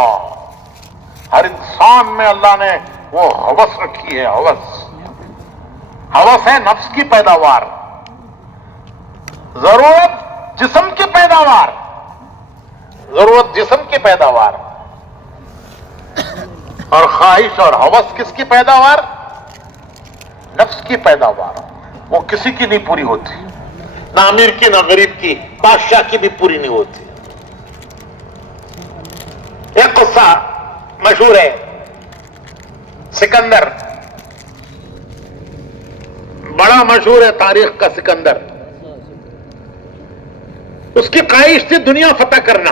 ہر انسان میں اللہ نے وہ ہوس رکھی ہے. ہوس ہے نفس کی پیداوار، ضرورت جسم کی پیداوار. ضرورت جسم کی پیداوار اور خواہش اور ہوس کس کی پیداوار؟ نفس کی پیداوار. وہ کسی کی نہیں پوری ہوتی، نہ امیر کی، نہ غریب کی، بادشاہ کی بھی پوری نہیں ہوتی. ایک قصہ مشہور ہے، سکندر. بڑا مشہور ہے تاریخ کا سکندر. اس کی خواہش تھی دنیا فتح کرنا،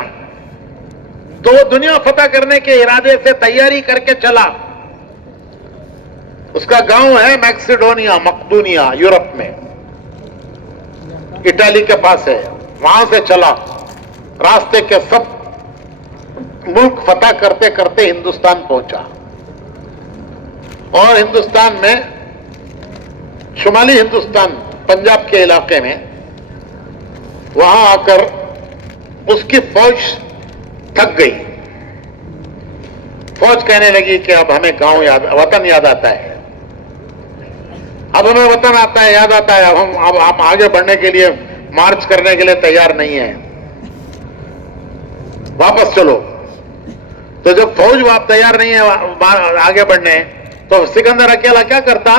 تو وہ دنیا فتح کرنے کے ارادے سے تیاری کر کے چلا. اس کا گاؤں ہے میکسیڈونیا، مقدونیہ، یورپ میں، اٹلی کے پاس ہے. وہاں سے چلا، راستے کے سب ملک فتح کرتے کرتے ہندوستان پہنچا. اور ہندوستان میں، شمالی ہندوستان، پنجاب کے علاقے میں، وہاں آ کر اس کی فوج تھک گئی. فوج کہنے لگی کہ اب ہمیں وطن یاد آتا ہے، اب ہمیں وطن آتا ہے، یاد آتا ہے. اب ہم آگے بڑھنے کے لیے، مارچ کرنے کے لیے تیار نہیں ہیں، واپس چلو. تو جب فوج تیار نہیں ہے آگے بڑھنے، تو سکندر اکیلا کیا کرتا؟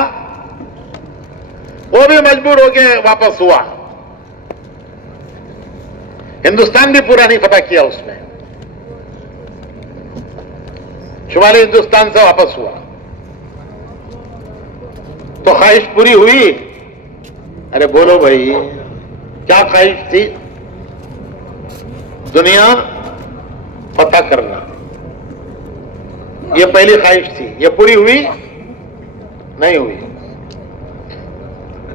وہ بھی مجبور ہو کے واپس ہوا. ہندوستان بھی پورا نہیں فتح کیا اس نے، شمالی ہندوستان سے واپس ہوا. تو خواہش پوری ہوئی؟ ارے بولو بھائی، کیا خواہش تھی؟ دنیا فتح کرنا، یہ پہلی خواہش تھی. یہ پوری ہوئی؟ نہیں ہوئی.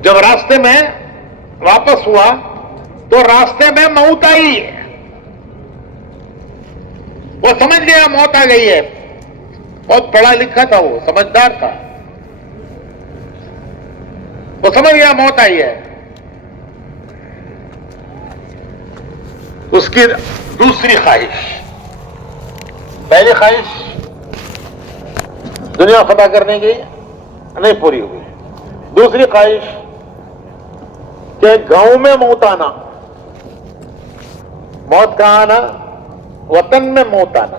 جب راستے میں واپس ہوا تو راستے میں موت آئی. وہ سمجھ گیا موت آ گئی ہے. بہت پڑھا لکھا تھا، وہ سمجھدار تھا. وہ سمجھ گیا موت آئی ہے. اس کی دوسری خواہش، پہلی خواہش دنیا فتح کرنے کی نہیں پوری ہوئی. دوسری خواہش کہ گاؤں میں موت آنا. موت کہاں آنا؟ وطن میں موت آنا.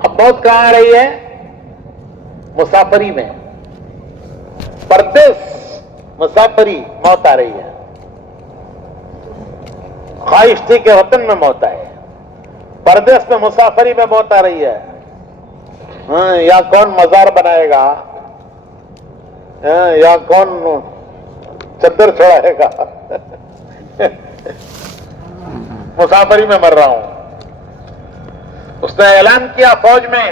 اب موت کہاں آ رہی ہے؟ مسافری میں، پردیس مسافری موت آ رہی ہے. خواہش تھی کہ وطن میں موت آئے، پردیس میں مسافری میں موت آ رہی ہے. یا کون مزار بنائے گا، یا کون چادر چھڑائے گا؟ مسافری میں مر رہا ہوں. اس نے اعلان کیا فوج میں،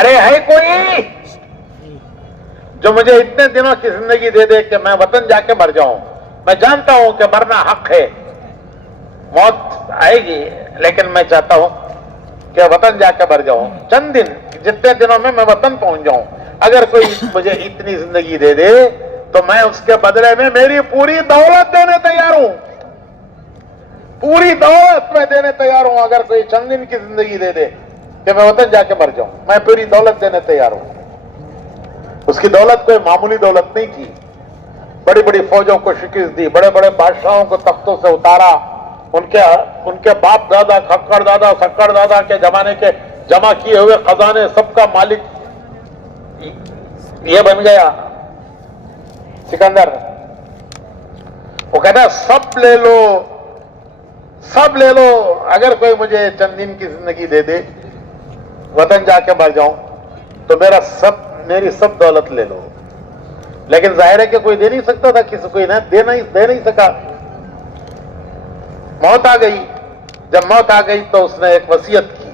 ارے ہے کوئی جو مجھے اتنے دنوں کی زندگی دے دے کہ میں وطن جا کے مر جاؤں؟ میں جانتا ہوں کہ مرنا حق ہے، موت آئے گی، لیکن میں چاہتا ہوں کہ وطن جا کے مر جاؤں. چند دن، جتنے دنوں میں وطن پہنچ جاؤں. اگر کوئی مجھے اتنی زندگی دے دے تو میں اس کے بدلے میں میری پوری دولت دینے تیار ہوں. پوری دولت میں دینے تیار ہوں. اگر کوئی چند دن کی زندگی دے دے کہ میں وطن جا کے مر جاؤں، میں پوری دولت دینے تیار ہوں. اس کی دولت کوئی معمولی دولت نہیں تھی. بڑی بڑی فوجوں کو شکست دی، بڑے بڑے بادشاہوں کو تختوں سے اتارا. ان کے باپ دادا، کھکڑ دادا، سکڑ دادا کے زمانے کے جمع کیے ہوئے خزانے سب کا مالک یہ بن گیا سکندر. وہ کہتا ہے سب لے لو، سب لے لو، اگر کوئی مجھے چند دن کی زندگی دے دے، وطن جا کے مر جاؤں، تو میری سب دولت لے لو. لیکن ظاہر ہے کہ کوئی دے نہیں سکتا تھا، کسی کو دے نہیں سکا. موت آ گئی. جب موت آ گئی تو اس نے ایک وصیت کی.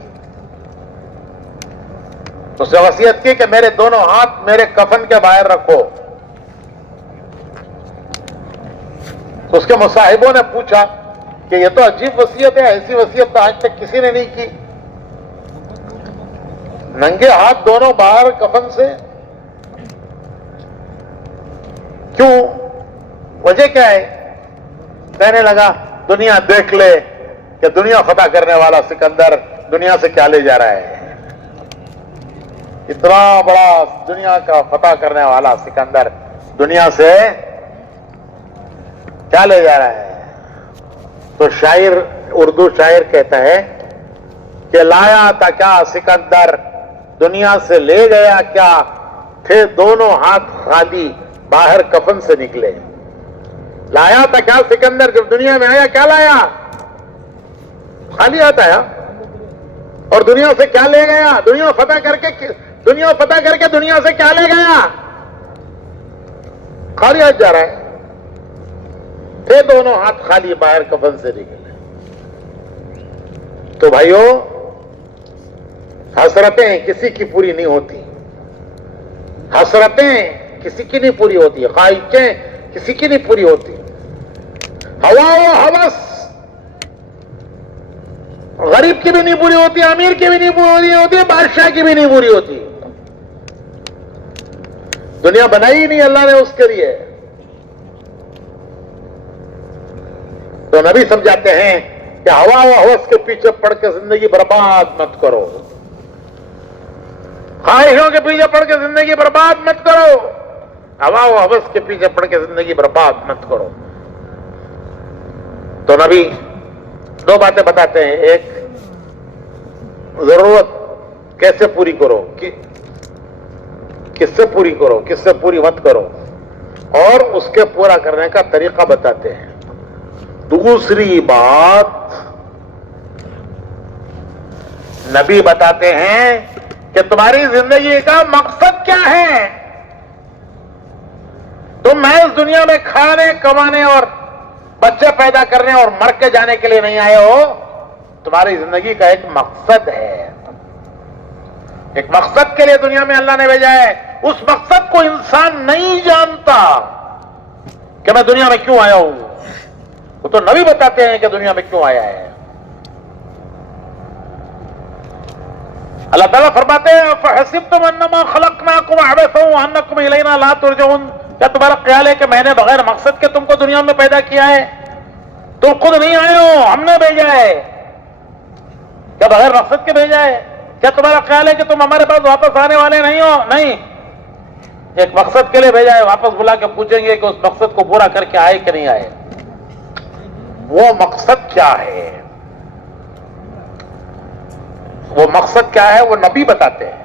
اس نے وصیت کی کہ میرے دونوں ہاتھ میرے کفن کے باہر رکھو. اس کے مصاحبوں نے پوچھا کہ یہ تو عجیب وصیت ہے، ایسی وصیت تو آج تک کسی نے نہیں کی. ننگے ہاتھ دونوں باہر کفن سے، کیوں؟ وجہ کیا ہے؟ کہنے لگا دنیا دیکھ لے کہ دنیا فتح کرنے والا سکندر دنیا سے کیا لے جا رہا ہے. اتنا بڑا دنیا کا فتح کرنے والا سکندر دنیا سے کیا لے جا رہا ہے. تو شاعر، اردو شاعر کہتا ہے کہ لایا تھا کیا سکندر دنیا سے لے گیا کیا، تھے دونوں ہاتھ خالی باہر کفن سے نکلے. لایا تھا کیا سکندر، جب دنیا میں آیا کیا لایا؟ خالی ہاتھ آیا. اور دنیا سے کیا لے گیا؟ دنیا فتح کر کے دنیا سے کیا لے گیا؟ خالی ہاتھ جا رہا ہے. تھے دونوں ہاتھ خالی باہر کفن سے نکلے. تو بھائیوں، حسرتیں کسی کی پوری نہیں ہوتی. حسرتیں کسی کی نہیں پوری ہوتی. خواہشیں کسی کی نہیں پوری ہوتی. ہوا و ہوس غریب کی بھی نہیں پوری ہوتی، امیر کی بھی نہیں پوری ہوتی، بادشاہ کی بھی نہیں پوری ہوتی. دنیا بنائی ہی نہیں اللہ نے اس کے لیے. تو نبی سمجھاتے ہیں کہ ہوا و ہوس کے پیچھے پڑ کے زندگی برباد مت کرو. خواہشوں کے پیچھے پڑ کے زندگی برباد مت کرو. ہوا و ہوس کے پیچھے پڑ کے زندگی برباد مت کرو. تو نبی دو باتیں بتاتے ہیں. ایک، ضرورت کیسے پوری کرو، کس سے پوری کرو، کس سے پوری مت کرو، اور اس کے پورا کرنے کا طریقہ بتاتے ہیں. دوسری بات، نبی بتاتے ہیں کہ تمہاری زندگی کا مقصد کیا ہے. تم محض دنیا میں کھانے، کمانے اور بچے پیدا کرنے اور مر کے جانے کے لیے نہیں آئے ہو. تمہاری زندگی کا ایک مقصد ہے. ایک مقصد کے لیے دنیا میں اللہ نے بھیجا ہے. اس مقصد کو انسان نہیں جانتا کہ میں دنیا میں کیوں آیا ہوں. وہ تو نبی بتاتے ہیں کہ دنیا میں کیوں آیا ہے. اللہ تعالیٰ فرماتے ہیں فَحَسِبْتُمْ أَنَّمَا خَلَقْنَاكُمْ عَبَثًا وَأَنَّكُمْ إِلَيْنَا لَا تُرْجَعُونَ. کیا تمہارا خیال ہے کہ میں نے بغیر مقصد کے تم کو دنیا میں پیدا کیا ہے؟ تم خود نہیں آئے ہو، ہم نے بھیجا ہے. کیا بغیر مقصد کے بھیجا ہے؟ کیا تمہارا خیال ہے کہ تم ہمارے پاس واپس آنے والے نہیں ہو؟ نہیں، ایک مقصد کے لیے بھیجا ہے. واپس بلا کے پوچھیں گے کہ اس مقصد کو پورا کر کے آئے کہ نہیں آئے. وہ مقصد کیا ہے؟ وہ مقصد کیا ہے وہ نبی بتاتے ہیں.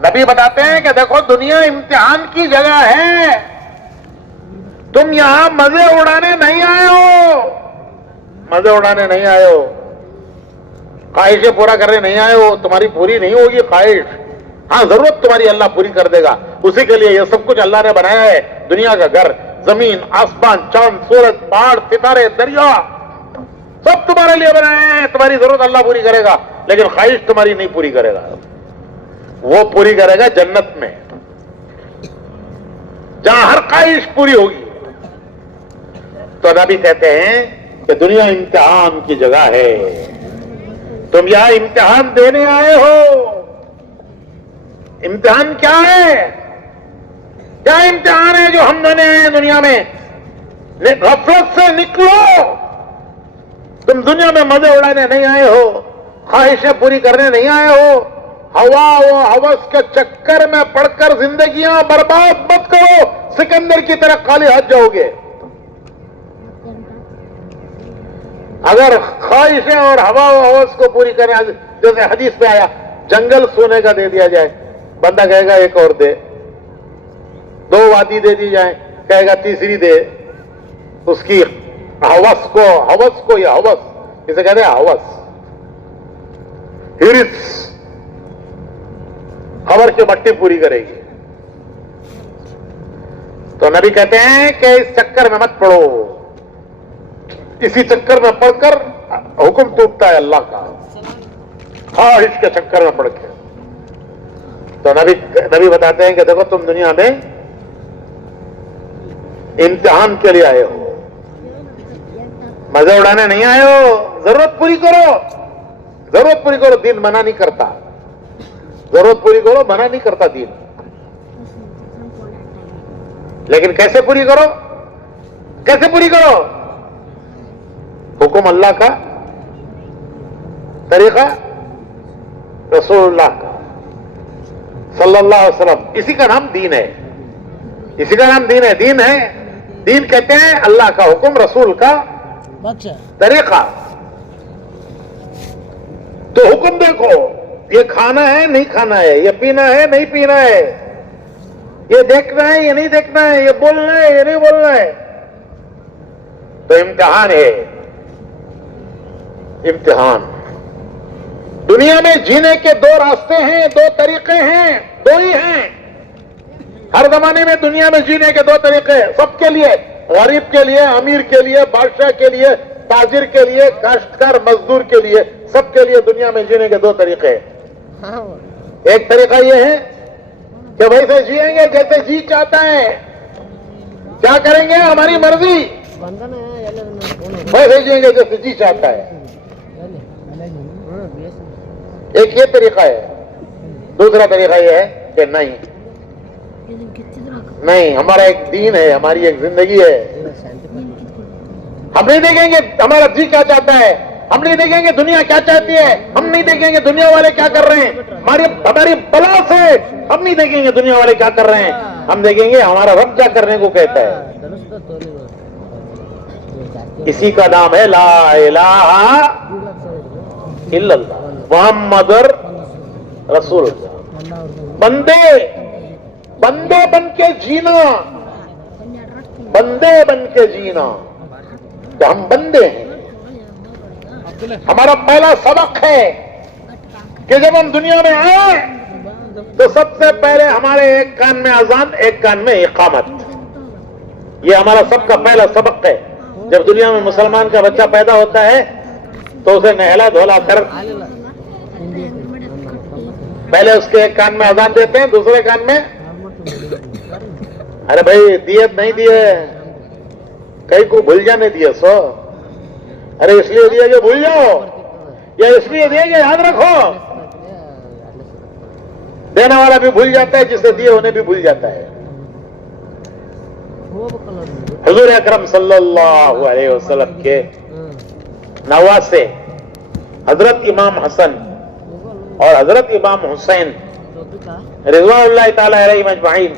نبی بتاتے ہیں کہ دیکھو دنیا امتحان کی جگہ ہے. تم یہاں مزے اڑانے نہیں آئے ہو، مزے اڑانے نہیں آئے ہو، خواہشیں پورا کرنے نہیں آئے ہو. تمہاری پوری نہیں ہوگی خواہش. ہاں ضرورت تمہاری اللہ پوری کر دے گا. اسی کے لیے یہ سب کچھ اللہ نے بنایا ہے. دنیا کا گھر, زمین, آسمان, چاند, سورج, پہاڑ, ستارے, دریا, سب تمہارے لیے بنائے ہیں. تمہاری ضرورت اللہ پوری کرے گا, لیکن خواہش تمہاری نہیں پوری کرے گا. وہ پوری کرے گا جنت میں, جہاں ہر خواہش پوری ہوگی. تو نبی کہتے ہیں کہ دنیا امتحان کی جگہ ہے. تم یہاں امتحان دینے آئے ہو. امتحان کیا ہے؟ کیا امتحان ہے جو ہم دینے آئے ہیں دنیا میں؟ غفلت سے نکلو. تم دنیا میں مزے اڑانے نہیں آئے ہو, خواہشیں پوری کرنے نہیں آئے ہو. ہوا و ہوس کے چکر میں پڑ کر زندگیاں برباد مت کرو. سکندر کی طرح خالی ہاتھ جاؤ گے. اگر خواہشیں اور ہوا و ہوس کو پوری کریں, جیسے حدیث میں آیا, جنگل سونے کا دے دیا جائے, بندہ کہے گا ایک اور دے. 2 وادی دے دی جائیں, کہے گا تیسری دے. اس کی ہوس کو یہ ہوس اسے کہتے ہیں ہوس, ہرس, خبر کی مٹی پوری کرے گی. تو نبی کہتے ہیں کہ اس چکر میں مت پڑو. اسی چکر میں پڑھ کر حکم ٹوٹتا ہے اللہ کا, خواہش کے چکر میں پڑھ کے. تو نبی بتاتے ہیں کہ دیکھو تم دنیا میں امتحان کے لیے آئے ہو, مزے اڑانے نہیں آئے ہو. ضرورت پوری کرو, ضرورت پوری کرو. دین منع نہیں کرتا, ضرورت پوری کرو, منع نہیں کرتا دین. لیکن کیسے پوری کرو؟ کیسے پوری کرو؟ حکم اللہ کا, طریقہ رسول اللہ کا صلی اللہ علیہ وسلم. اسی کا نام دین ہے, اسی کا نام دین ہے. دین ہے, دین کہتے ہیں اللہ کا حکم, رسول کا طریقہ. تو حکم دیکھو, یہ کھانا ہے نہیں کھانا ہے, یہ پینا ہے نہیں پینا ہے, یہ دیکھنا ہے یہ نہیں دیکھنا ہے, یہ بولنا ہے یہ نہیں بولنا ہے. تو امتحان ہے, امتحان. دنیا میں جینے کے 2 راستے ہیں, 2 طریقے ہیں, 2 ہی ہیں. ہر زمانے میں دنیا میں جینے کے 2 طریقے ہیں سب کے لیے, غریب کے لیے, امیر کے لیے, بادشاہ کے لیے, تاجر کے لیے, کاشتکار مزدور کے لیے, سب کے لیے دنیا میں جینے کے 2 طریقے ہیں. ایک طریقہ یہ ہے کہ ویسے جیئیں گے جیسے جی چاہتا ہے, کیا کریں گے ہماری مرضی, ویسے جیئیں گے جیسے جی چاہتا ہے. ایک یہ طریقہ ہے. دوسرا طریقہ یہ ہے کہ نہیں, ہمارا ایک دین ہے, ہماری ایک زندگی ہے. ہم نہیں دیکھیں گے ہمارا جی کیا چاہتا ہے, ہم نہیں دیکھیں گے دنیا کیا چاہتی ہے, ہم نہیں دیکھیں گے دنیا والے کیا کر رہے ہیں. ہماری بلا سے ہم نہیں دیکھیں گے دنیا والے کیا کر رہے ہیں, ہم دیکھیں گے ہمارا رب کیا کرنے کو کہتا ہے. اسی کا نام ہے لا الہ الا اللہ محمد رسول اللہ. بندے بن کے جینا, بندے بن کے جینا. تو ہم بندے ہیں. ہمارا پہلا سبق ہے کہ جب ہم دنیا میں آئے تو سب سے پہلے ہمارے ایک کان میں اذان, ایک کان میں اقامت. یہ ہمارا سب کا پہلا سبق ہے. جب دنیا میں مسلمان کا بچہ پیدا ہوتا ہے تو اسے نہلا دھولا کر پہلے اس کے ایک کان میں اذان دیتے ہیں, دوسرے کان میں ارے بھائی دیت نہیں دیے, کئی کو بھول جانے دیے سو, ارے اس لیے دیا کہ بھول جاؤ, یا اس لیے دیا کہ یاد رکھو. دینے والا بھی بھول جاتا ہے, جسے دیے انہیں بھی بھول جاتا ہے. حضور اکرم صلی اللہ علیہ وسلم کے نواسے حضرت امام حسن اور حضرت امام حسین رضوان اللہ تعالی علیہ مجمعین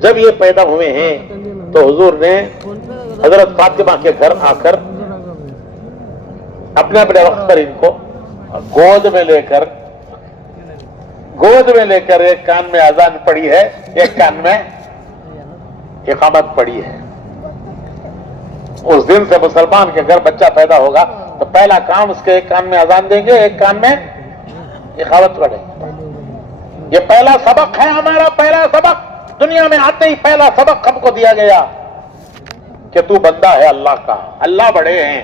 جب یہ پیدا ہوئے ہیں تو حضور نے حضرت فاطمہ کے گھر آ کر اپنے اپنے وقت پر ان کو گود میں لے کر ایک کان میں اذان پڑی ہے, ایک کان میں اقامت پڑی ہے. اس دن سے مسلمان کے گھر بچہ پیدا ہوگا تو پہلا کام اس کے ایک کان میں اذان دیں گے, ایک کان میں اقامت پڑے. یہ پہلا سبق ہے ہمارا، پہلا سبق دنیا میں آتے ہی پہلا سبق ہم کو دیا گیا کہ تو بندہ ہے اللہ کا. اللہ بڑے ہیں،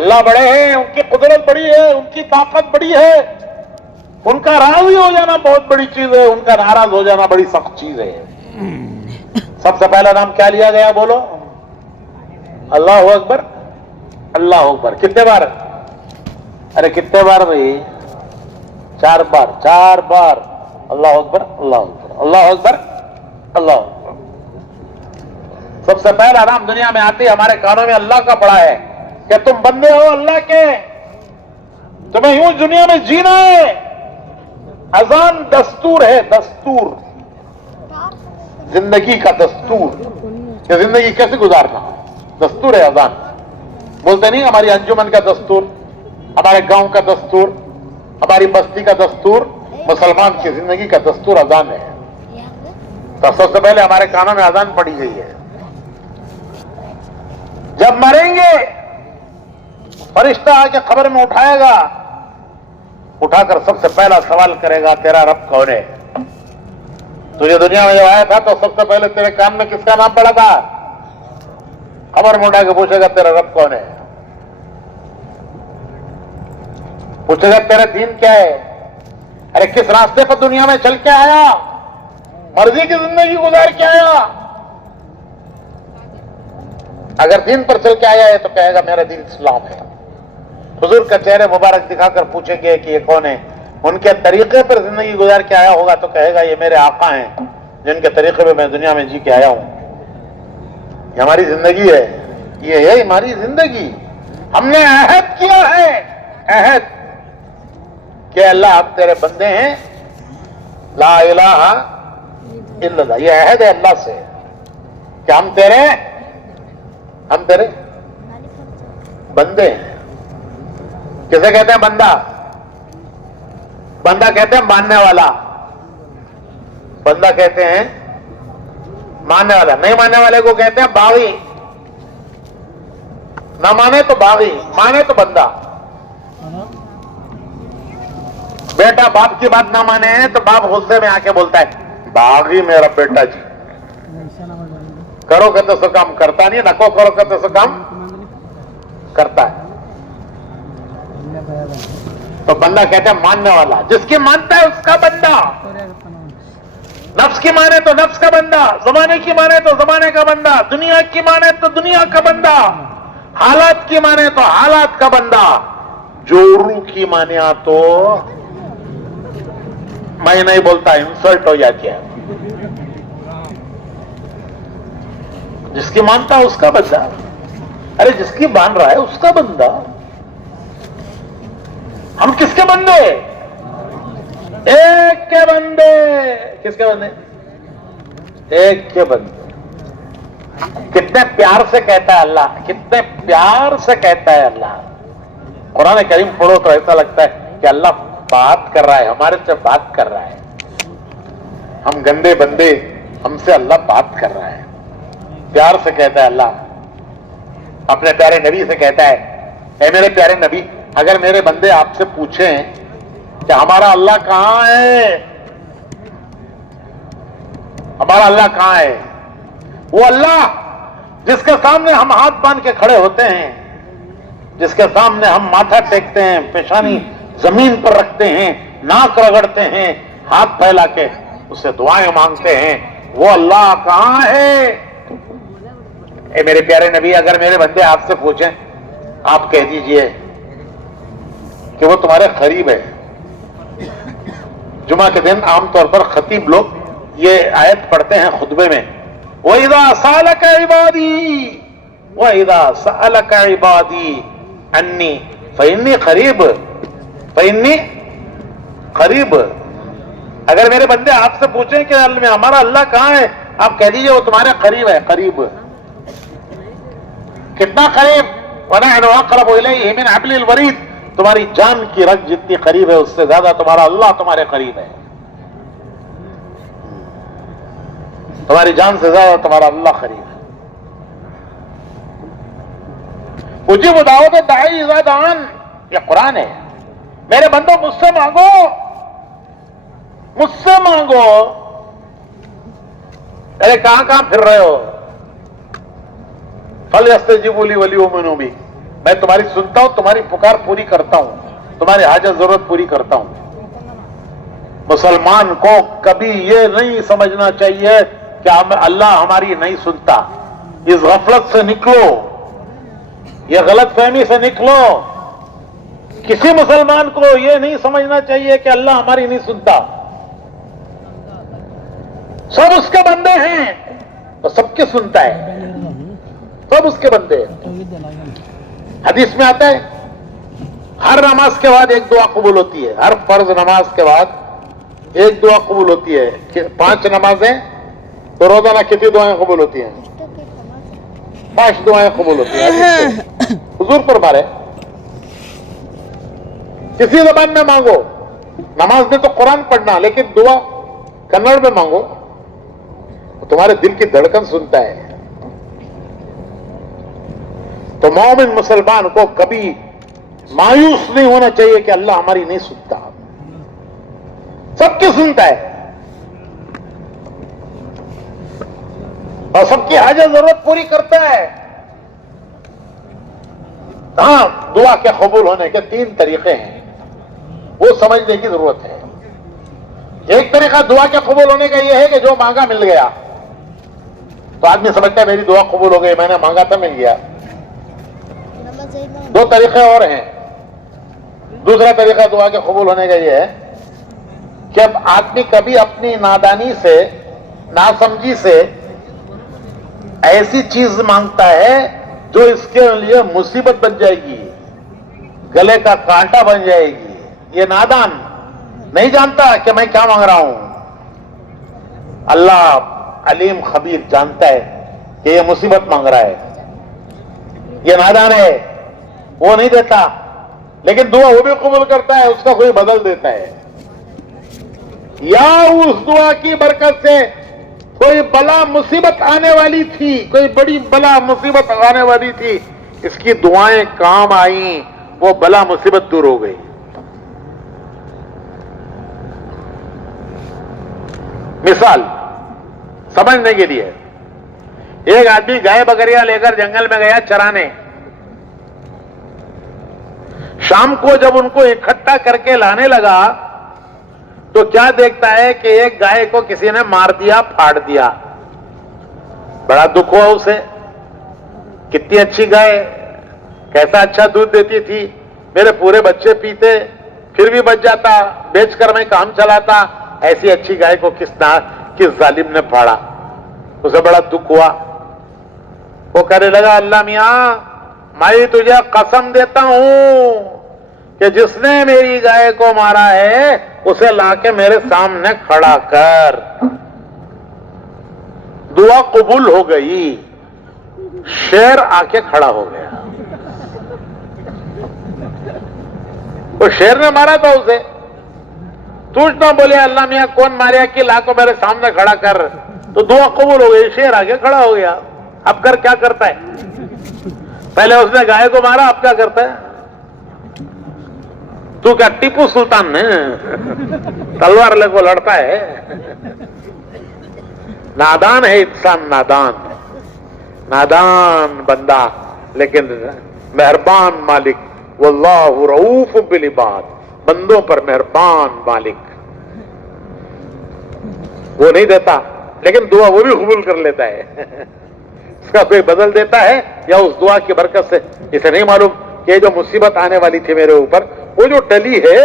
اللہ بڑے ہیں، ان کی قدرت بڑی ہے، ان کی طاقت بڑی ہے. ان کا راضی ہو جانا بہت بڑی چیز ہے، ان کا ناراض ہو جانا بڑی سخت چیز ہے. سب سے پہلا نام کیا لیا گیا؟ بولو اللہ اکبر. اللہ اکبر کتنے بار؟ ارے کتنے بار بھائی؟ 4 بار. 4 بار اللہ اکبر، اللہ اکبر، اللہ اکبر، اللہ اکبر. سب سے پہلا نام دنیا میں آتے ہمارے کانوں میں اللہ کا پڑا ہے کہ تم بندے ہو اللہ کے، تمہیں یوں دنیا میں جینا ہے. اذان دستور ہے، دستور، زندگی کا دستور کہ زندگی کیسے گزارنا، دستور ہے اذان. بولتے نہیں ہماری انجمن کا دستور، ہمارے گاؤں کا دستور، ہماری بستی کا دستور، مسلمان کی زندگی کا دستور اذان ہے. تو سب سے پہلے ہمارے کانوں میں اذان پڑی گئی ہے. جب مریں گے فرشتہ آ کے قبر میں اٹھائے گا، اٹھا کر سب سے پہلا سوال کرے گا تیرا رب کون ہے؟ تجھے دنیا میں جب آیا تھا تو سب سے پہلے تیرے کان میں کس کا نام پڑا تھا؟ قبر میں اٹھا کے پوچھے گا تیرا رب کون ہے، پوچھے گا تیرا دین کیا ہے، ارے کس راستے پر دنیا میں چل کے آیا، مرضی کی زندگی گزار کے آیا. اگر دین پر چل کے آیا ہے تو کہے گا میرا دین اسلام ہے. حضور کا چہرے مبارک دکھا کر پوچھیں گے کہ یہ کون ہے، ان کے طریقے پر زندگی گزار کے آیا ہوگا تو کہے گا یہ میرے آقا ہیں جن کے طریقے پہ میں دنیا میں جی کے آیا ہوں. یہ ہماری زندگی ہے، یہ ہے ہماری زندگی. ہم نے عہد کیا ہے، عہد کہ اللہ ہم تیرے بندے ہیں، لا الہ الا اللہ. یہ عہد ہے اللہ سے کہ ہم تیرے بندے ہیں. کسے کہتے ہیں بندہ؟ بندہ کہتے ہیں ماننے والا، بندہ کہتے ہیں ماننے والا. نہیں ماننے والے کو کہتے ہیں باغی. نہ مانے تو باغی، مانے تو بندہ. بیٹا باپ کی بات نہ مانے تو باپ غصے میں آ کے بولتا ہے باغی میرا بیٹا جی. کرو کہ تو سو کام کرتا نہیں، نکو کرو کہ تو سو کام کرتا ہے. تو بندہ کہتے ہیں ماننے والا، جس کی مانتا ہے اس کا بندہ. نفس کی مانے تو نفس کا بندہ، زمانے کی مانے تو زمانے کا بندہ، دنیا کی مانے تو دنیا کا بندہ، حالات کی مانے تو حالات کا بندہ. جو روح کی مانے تو میں نہیں بولتا، انسلٹ ہو جاتی ہے. جس کی مانتا ہے اس کا بندہ. ارے جس کی مان رہا ہے اس کا بندہ. ہم کس کے بندے؟ ایک کے بندے. کس کے بندے؟ ایک کے بندے. کتنے پیار سے کہتا ہے اللہ، کتنے پیار سے کہتا ہے اللہ. قرآن کریم پڑھو تو ایسا لگتا ہے کہ اللہ بات کر رہا ہے، ہمارے سے بات کر رہا ہے. ہم گندے بندے، ہم سے اللہ بات کر رہا ہے. پیار سے کہتا ہے اللہ. اپنے پیارے نبی سے کہتا ہے اے میرے پیارے نبی، اگر میرے بندے آپ سے پوچھیں کہ ہمارا اللہ کہاں ہے، ہمارا اللہ کہاں ہے، وہ اللہ جس کے سامنے ہم ہاتھ باندھ کے کھڑے ہوتے ہیں، جس کے سامنے ہم ماتھا ٹیکتے ہیں، پیشانی زمین پر رکھتے ہیں، ناک رگڑتے ہیں، ہاتھ پھیلا کے اس سے دعائیں مانگتے ہیں، وہ اللہ کہاں ہے؟ اے میرے پیارے نبی، اگر میرے بندے آپ سے پوچھیں، آپ کہہ دیجئے کہ وہ تمہارے قریب ہے. جمعہ کے دن عام طور پر خطیب لوگ یہ آیت پڑھتے ہیں خطبے میں، وَإِذَا سَأَلَكَ عِبَادِي وَإِذَا سَأَلَكَ عِبَادِي عَنِّي فَإِنِّي قَرِيبٌ فَإِنِّي قَرِيبٌ. اگر میرے بندے آپ سے پوچھیں کہ ہمارا اللہ کہاں ہے، آپ کہہ دیجئے وہ تمہارے قریب ہے. قریب کتنا قریب؟ وَنَحْنُ أَقْرَبُ إِلَيْهِ مِنْ حَبْلِ الْوَرِيدِ. تمہاری جان کی رگ جتنی قریب ہے اس سے زیادہ تمہارا اللہ تمہارے قریب ہے. تمہاری جان سے زیادہ تمہارا اللہ قریب ہے. اجیب دعوت الداعی اذا دعان، یہ قرآن ہے. میرے بندوں مجھ سے مانگو مجھ سے مانگو. ارے کہاں پھر رہے ہو؟ فَلْيَسْتَجِيبُوا لِي وَلْيُؤْمِنُوا بِي. میں تمہاری سنتا ہوں, تمہاری پکار پوری کرتا ہوں, تمہاری حاجت ضرورت پوری کرتا ہوں. مسلمان کو کبھی یہ نہیں سمجھنا چاہیے کہ اللہ ہماری نہیں سنتا. اس غفلت سے نکلو, یہ غلط فہمی سے نکلو. کسی مسلمان کو یہ نہیں سمجھنا چاہیے کہ اللہ ہماری نہیں سنتا. سب اس کے بندے ہیں تو سب کے سنتا ہے, سب اس کے بندے ہیں. حدیث میں آتا ہے ہر نماز کے بعد ایک دعا قبول ہوتی ہے. ہر فرض نماز کے بعد ایک دعا قبول ہوتی ہے. 5 نمازیں تو روزانہ کتنی دعائیں قبول ہوتی ہیں؟ 5 دعائیں قبول ہوتی ہیں. حضور پر مارے کسی زبان میں مانگو. نماز میں تو قرآن پڑھنا, لیکن دعا کنڑ میں مانگو, تمہارے دل کی دھڑکن سنتا ہے. تو مومن مسلمان کو کبھی مایوس نہیں ہونا چاہیے کہ اللہ ہماری نہیں سنتا. سب کی سنتا ہے اور سب کی حاجت ضرورت پوری کرتا ہے. ہاں, دعا کے قبول ہونے کے 3 طریقے ہیں, وہ سمجھنے کی ضرورت ہے. ایک طریقہ دعا کے قبول ہونے کا یہ ہے کہ جو مانگا مل گیا, تو آدمی سمجھتا ہے میری دعا قبول ہو گئی, میں نے مانگا تھا مل گیا. 2 طریقے اور ہیں. دوسرا طریقہ دعا کے قبول ہونے کا یہ ہے کہ اب آدمی کبھی اپنی نادانی سے, ناسمجھی سے ایسی چیز مانگتا ہے جو اس کے لیے مصیبت بن جائے گی, گلے کا کانٹا بن جائے گی. یہ نادان نہیں جانتا کہ میں کیا مانگ رہا ہوں. اللہ علیم خبیر جانتا ہے کہ یہ مصیبت مانگ رہا ہے, یہ نادان ہے, وہ نہیں دیتا. لیکن دعا وہ بھی قبول کرتا ہے, اس کا کوئی بدل دیتا ہے. یا اس دعا کی برکت سے کوئی بلا مصیبت آنے والی تھی, کوئی بڑی بلا مصیبت آنے والی تھی, اس کی دعائیں کام آئیں, وہ بلا مصیبت دور ہو گئی. مثال سمجھنے کے لیے, ایک آدمی گائے بکریاں لے کر جنگل میں گیا چرانے. شام کو جب ان کو اکٹھا کر کے لانے لگا تو کیا دیکھتا ہے کہ ایک گائے کو کسی نے مار دیا, پھاڑ دیا. بڑا دکھ ہوا اسے. کتنی اچھی گائے, کیسا اچھا دودھ دیتی تھی, میرے پورے بچے پیتے, پھر بھی بچ جاتا, بیچ کر میں کام چلاتا. ایسی اچھی گائے کو کس ظالم نے پھاڑا. اسے بڑا دکھ ہوا. وہ کہنے لگا اللہ میاں میں تجھے قسم دیتا ہوں کہ جس نے میری گائے کو مارا ہے اسے لا کے میرے سامنے کھڑا کر. دعا قبول ہو گئی, شیر آ کے کھڑا ہو گیا. وہ شیر نے مارا تھا اسے, تجھ نہ بولے اللہ میاں کون ماریا کہ لا کو میرے سامنے کھڑا کر, تو دعا قبول ہو گئی, شیر آگے کھڑا ہو گیا. اب کر کیا کرتا ہے؟ پہلے اس نے گائے کو مارا, اب کیا کرتا ہے؟ تو کیا ٹیپو سلطان نے تلوار لے کو لڑتا ہے؟ نادان ہے انسان, نادان بندہ, لیکن مہربان مالک. واللہ رؤوف بالعباد, بندوں پر مہربان مالک. وہ نہیں دیتا لیکن دعا وہ بھی قبول کر لیتا ہے. اس کا کوئی بدل دیتا ہے یا اس دعا کی برکت سے. اسے نہیں معلوم کہ یہ جو مصیبت آنے والی تھی میرے اوپر, وہ جو ٹلی ہے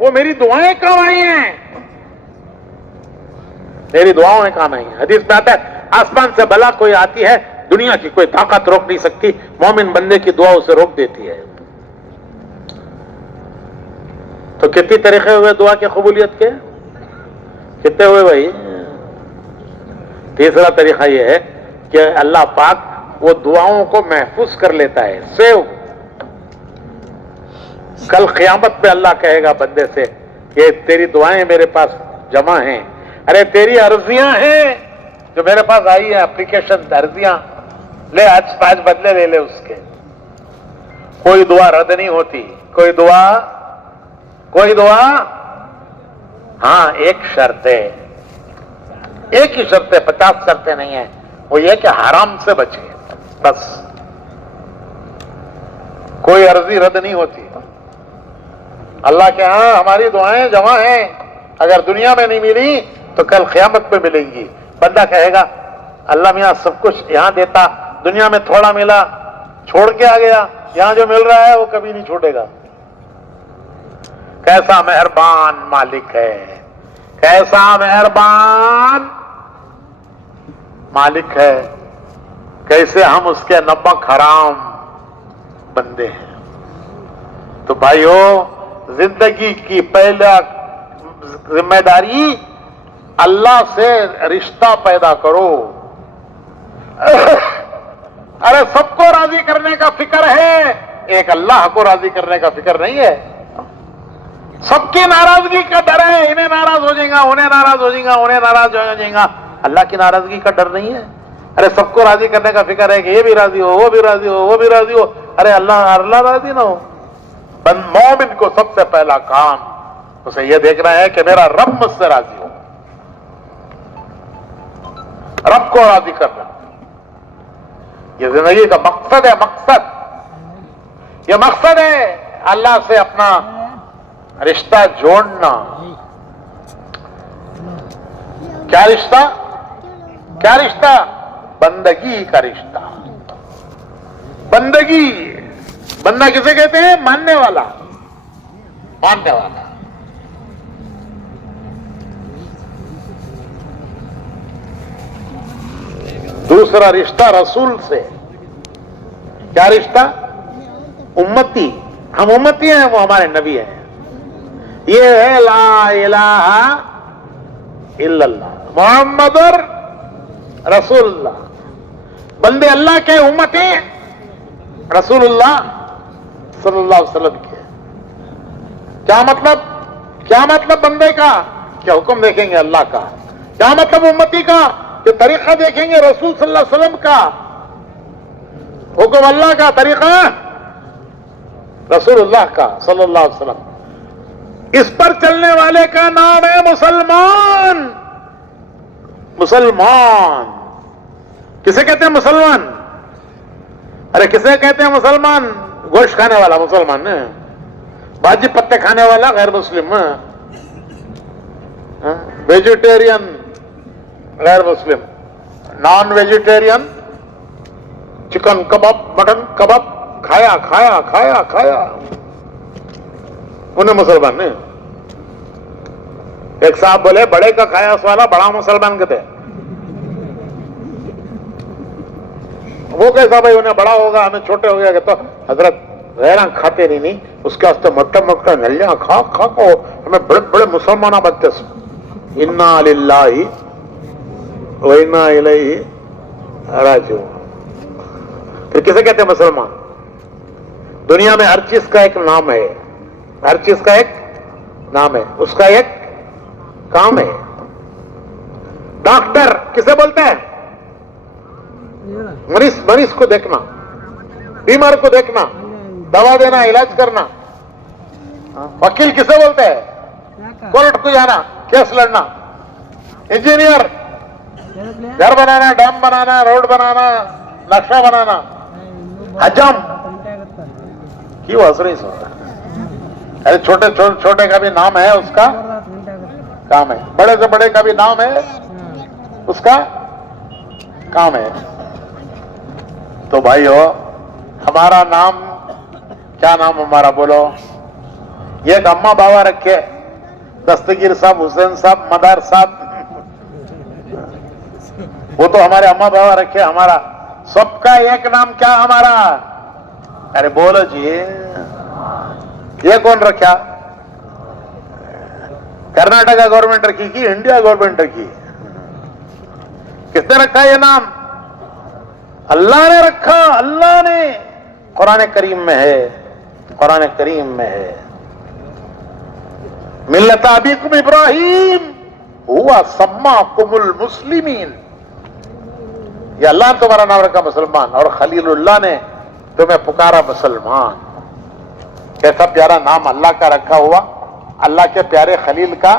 وہ میری دعائیں کام آئی ہیں, میری دعاؤں میں کام آئی ہیں. حدیث میں آتا ہے آسمان سے بلا کوئی آتی ہے, دنیا کی کوئی طاقت روک نہیں سکتی, مومن بندے کی دعا اسے روک دیتی ہے. تو کتنی طریقے ہوئے دعا کی قبولیت کے؟ کتنے ہوئے بھائی؟ تیسرا طریقہ یہ ہے کہ اللہ پاک وہ دعاؤں کو محفوظ کر لیتا ہے, سیو. کل قیامت پہ اللہ کہے گا بندے سے کہ تیری دعائیں میرے پاس جمع ہیں. ارے تیری عرضیاں ہیں جو میرے پاس آئی ہیں, اپلیکیشن عرضیاں لے, آج بدلے لے لے اس کے. کوئی دعا رد نہیں ہوتی, کوئی دعا ہاں ایک شرط ہے، ایک ہی شرط ہے، 50 شرطیں نہیں ہیں، وہ یہ کہ حرام سے بچے، بس کوئی عرضی رد نہیں ہوتی۔ اللہ کے ہاں ہماری دعائیں جمع ہیں، اگر دنیا میں نہیں ملی تو کل قیامت پہ ملیں گی۔ بندہ کہے گا اللہ میاں سب کچھ یہاں دیتا، دنیا میں تھوڑا ملا چھوڑ کے آ گیا، یہاں جو مل رہا ہے وہ کبھی نہیں چھوڑے گا۔ کیسا مہربان مالک ہے، کیسا مہربان مالک ہے، کیسے ہم اس کے نمک حرام بندے ہیں۔ تو بھائیو، زندگی کی پہلا ذمہ داری اللہ سے رشتہ پیدا کرو۔ ارے سب کو راضی کرنے کا فکر ہے، ایک اللہ کو راضی کرنے کا فکر نہیں ہے۔ سب کی ناراضگی کا ڈر ہے، انہیں ناراض ہو جائیں گا، انہیں ناراض ہو جائیں گا، انہیں ناراض ہو جائیں گا، اللہ کی ناراضگی کا ڈر نہیں ہے۔ ارے سب کو راضی کرنے کا فکر ہے کہ یہ بھی راضی ہو، وہ بھی راضی ہو، وہ بھی راضی ہو۔ ارے اللہ راضی نہ ہو۔ مومن کو سب سے پہلا کام اسے یہ دیکھنا ہے کہ میرا رب مجھ سے راضی ہو، رب کو راضی کرنا، یہ زندگی کا مقصد ہے۔ مقصد یہ مقصد ہے، اللہ سے اپنا رشتہ جوڑنا۔ کیا رشتہ؟ کیا رشتہ؟ بندگی کا رشتہ۔ بندگی، بندہ کسے کہتے ہیں؟ ماننے والا، ماننے والا۔ دوسرا رشتہ رسول سے، کیا رشتہ؟ امتی، ہم امتی ہیں، وہ ہمارے نبی ہیں۔ یہ ہے لا الہ الا اللہ محمد رسول اللہ۔ بندے اللہ کے، امتی رسول اللہ صلی اللہ علیہ وسلم کے۔ کیا مطلب؟ کیا مطلب بندے کا؟ کیا حکم دیکھیں گے اللہ کا؟ کیا مطلب امتی کا؟ کہ طریقہ دیکھیں گے رسول صلی اللہ علیہ وسلم کا، حکم اللہ کا، طریقہ رسول اللہ کا صلی اللہ علیہ وسلم۔ اس پر چلنے والے کا نام ہے مسلمان۔ مسلمان کسے کہتے ہیں؟ مسلمان۔ ارے کسے کہتے ہیں مسلمان؟ گوشت کھانے والا مسلمان، باجی پتے کھانے والا غیر مسلم، ویجیٹیرین غیر مسلم، نان ویجیٹیرین چکن کباب مٹن کباب کھایا کھایا کھایا کھایا، انہیں مسلمان نہیں۔ ایک صاحب بولے بڑے کا کھایا اس والا بڑا مسلمان کہتے ہیں۔ وہ کیسا بھائی؟ انہیں بڑا ہوگا ہمیں چھوٹے ہو گیا کہ تو حضرت غیران کھاتے نہیں، اس کے واسطے مٹا مٹا نلیاں کھا کھا کو ہمیں بڑے بڑے مسلمان بنتے۔ انا للہ و انا الیہ راجعون۔ پھر کسے کہتے ہیں مسلمان؟ دنیا میں ہر چیز کا ایک نام ہے، ہر چیز کا ایک نام ہے، اس کا ایک کام ہے۔ ڈاکٹر کسے بولتے ہیں؟ مریض کو دیکھنا، بیمار کو دیکھنا، دوا دینا، علاج کرنا۔ وکیل کسے بولتے ہیں؟ کورٹ کو جانا، کیس لڑنا۔ انجینئر گھر بنانا، ڈیم بنانا، روڈ بنانا، نقشہ بنانا۔ حجم کی وہ اثر نہیں سنتا۔ ارے چھوٹے چھوٹے کا بھی نام ہے، اس کا کام ہے، بڑے سے بڑے کا بھی نام ہے، اس کا کام ہے۔ تو بھائیو، ہمارا نام کیا نام ہمارا؟ بولو۔ یہ ایک اماں بابا رکھے، دستگیر صاحب، حسین صاحب، مدار صاحب، وہ تو ہمارے اماں بابا رکھے۔ ہمارا سب کا ایک نام کیا ہمارا؟ ارے بولو جی، یہ کون رکھا؟ کرناٹکا گورنمنٹ رکھی کی انڈیا گورنمنٹ رکھی؟ کس نے رکھا یہ نام؟ اللہ نے رکھا، اللہ نے۔ قرآن کریم میں ہے، قرآن کریم میں ہے، ملت ابیکم ابراہیم ہوا سماکم المسلمین۔ یہ اللہ نے تمہارا نام رکھا مسلمان، اور خلیل اللہ نے تمہیں پکارا مسلمان۔ کیسا پیارا نام اللہ کا رکھا ہوا، اللہ کے پیارے خلیل کا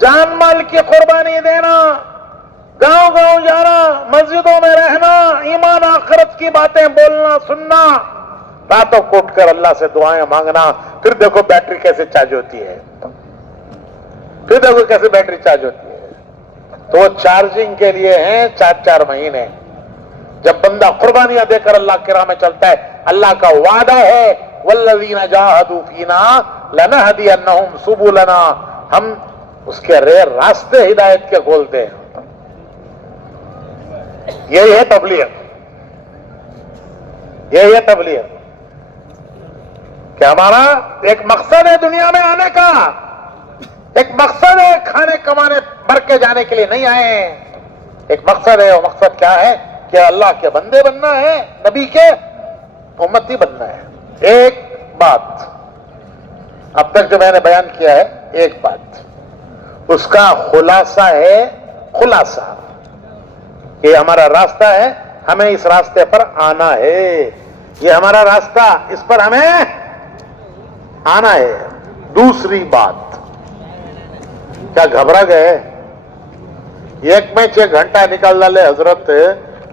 جان مال کی قربانی دینا، گاؤں گاؤں جانا، مسجدوں میں رہنا، ایمان آخرت کی باتیں بولنا سننا، راتوں کوٹ کر اللہ سے دعائیں مانگنا، پھر دیکھو بیٹری کیسے چارج ہوتی ہے، پھر دیکھو کیسے بیٹری چارج ہوتی ہے. تو وہ چارجنگ کے لیے ہیں 4 مہینے. جب بندہ قربانیاں دے کر اللہ کی راہ میں چلتا ہے، اللہ کا وعدہ ہے والذین جاہدوا فینا لنہدینہم سبلنا، ہم اس کے راستے ہدایت کے کھولتے ہیں. یہی ہے تبلیغ، یہی ہے تبلیغ کہ ہمارا ایک مقصد ہے دنیا میں آنے کا، ایک مقصد ہے کھانے کمانے بھر کے جانے کے لیے نہیں آئے ہیں. ایک مقصد ہے، وہ مقصد کیا ہے کہ اللہ کے بندے بننا ہے، نبی کے امتی بننا ہے. ایک بات اب تک جو میں نے بیان کیا ہے، ایک بات اس کا خلاصہ ہے، خلاصہ یہ ہمارا راستہ ہے، ہمیں اس راستے پر آنا ہے، یہ ہمارا راستہ، اس پر ہمیں آنا ہے. دوسری بات، کیا گھبرا گئے؟ ایک میں 6 گھنٹہ نکال ڈالے حضرت،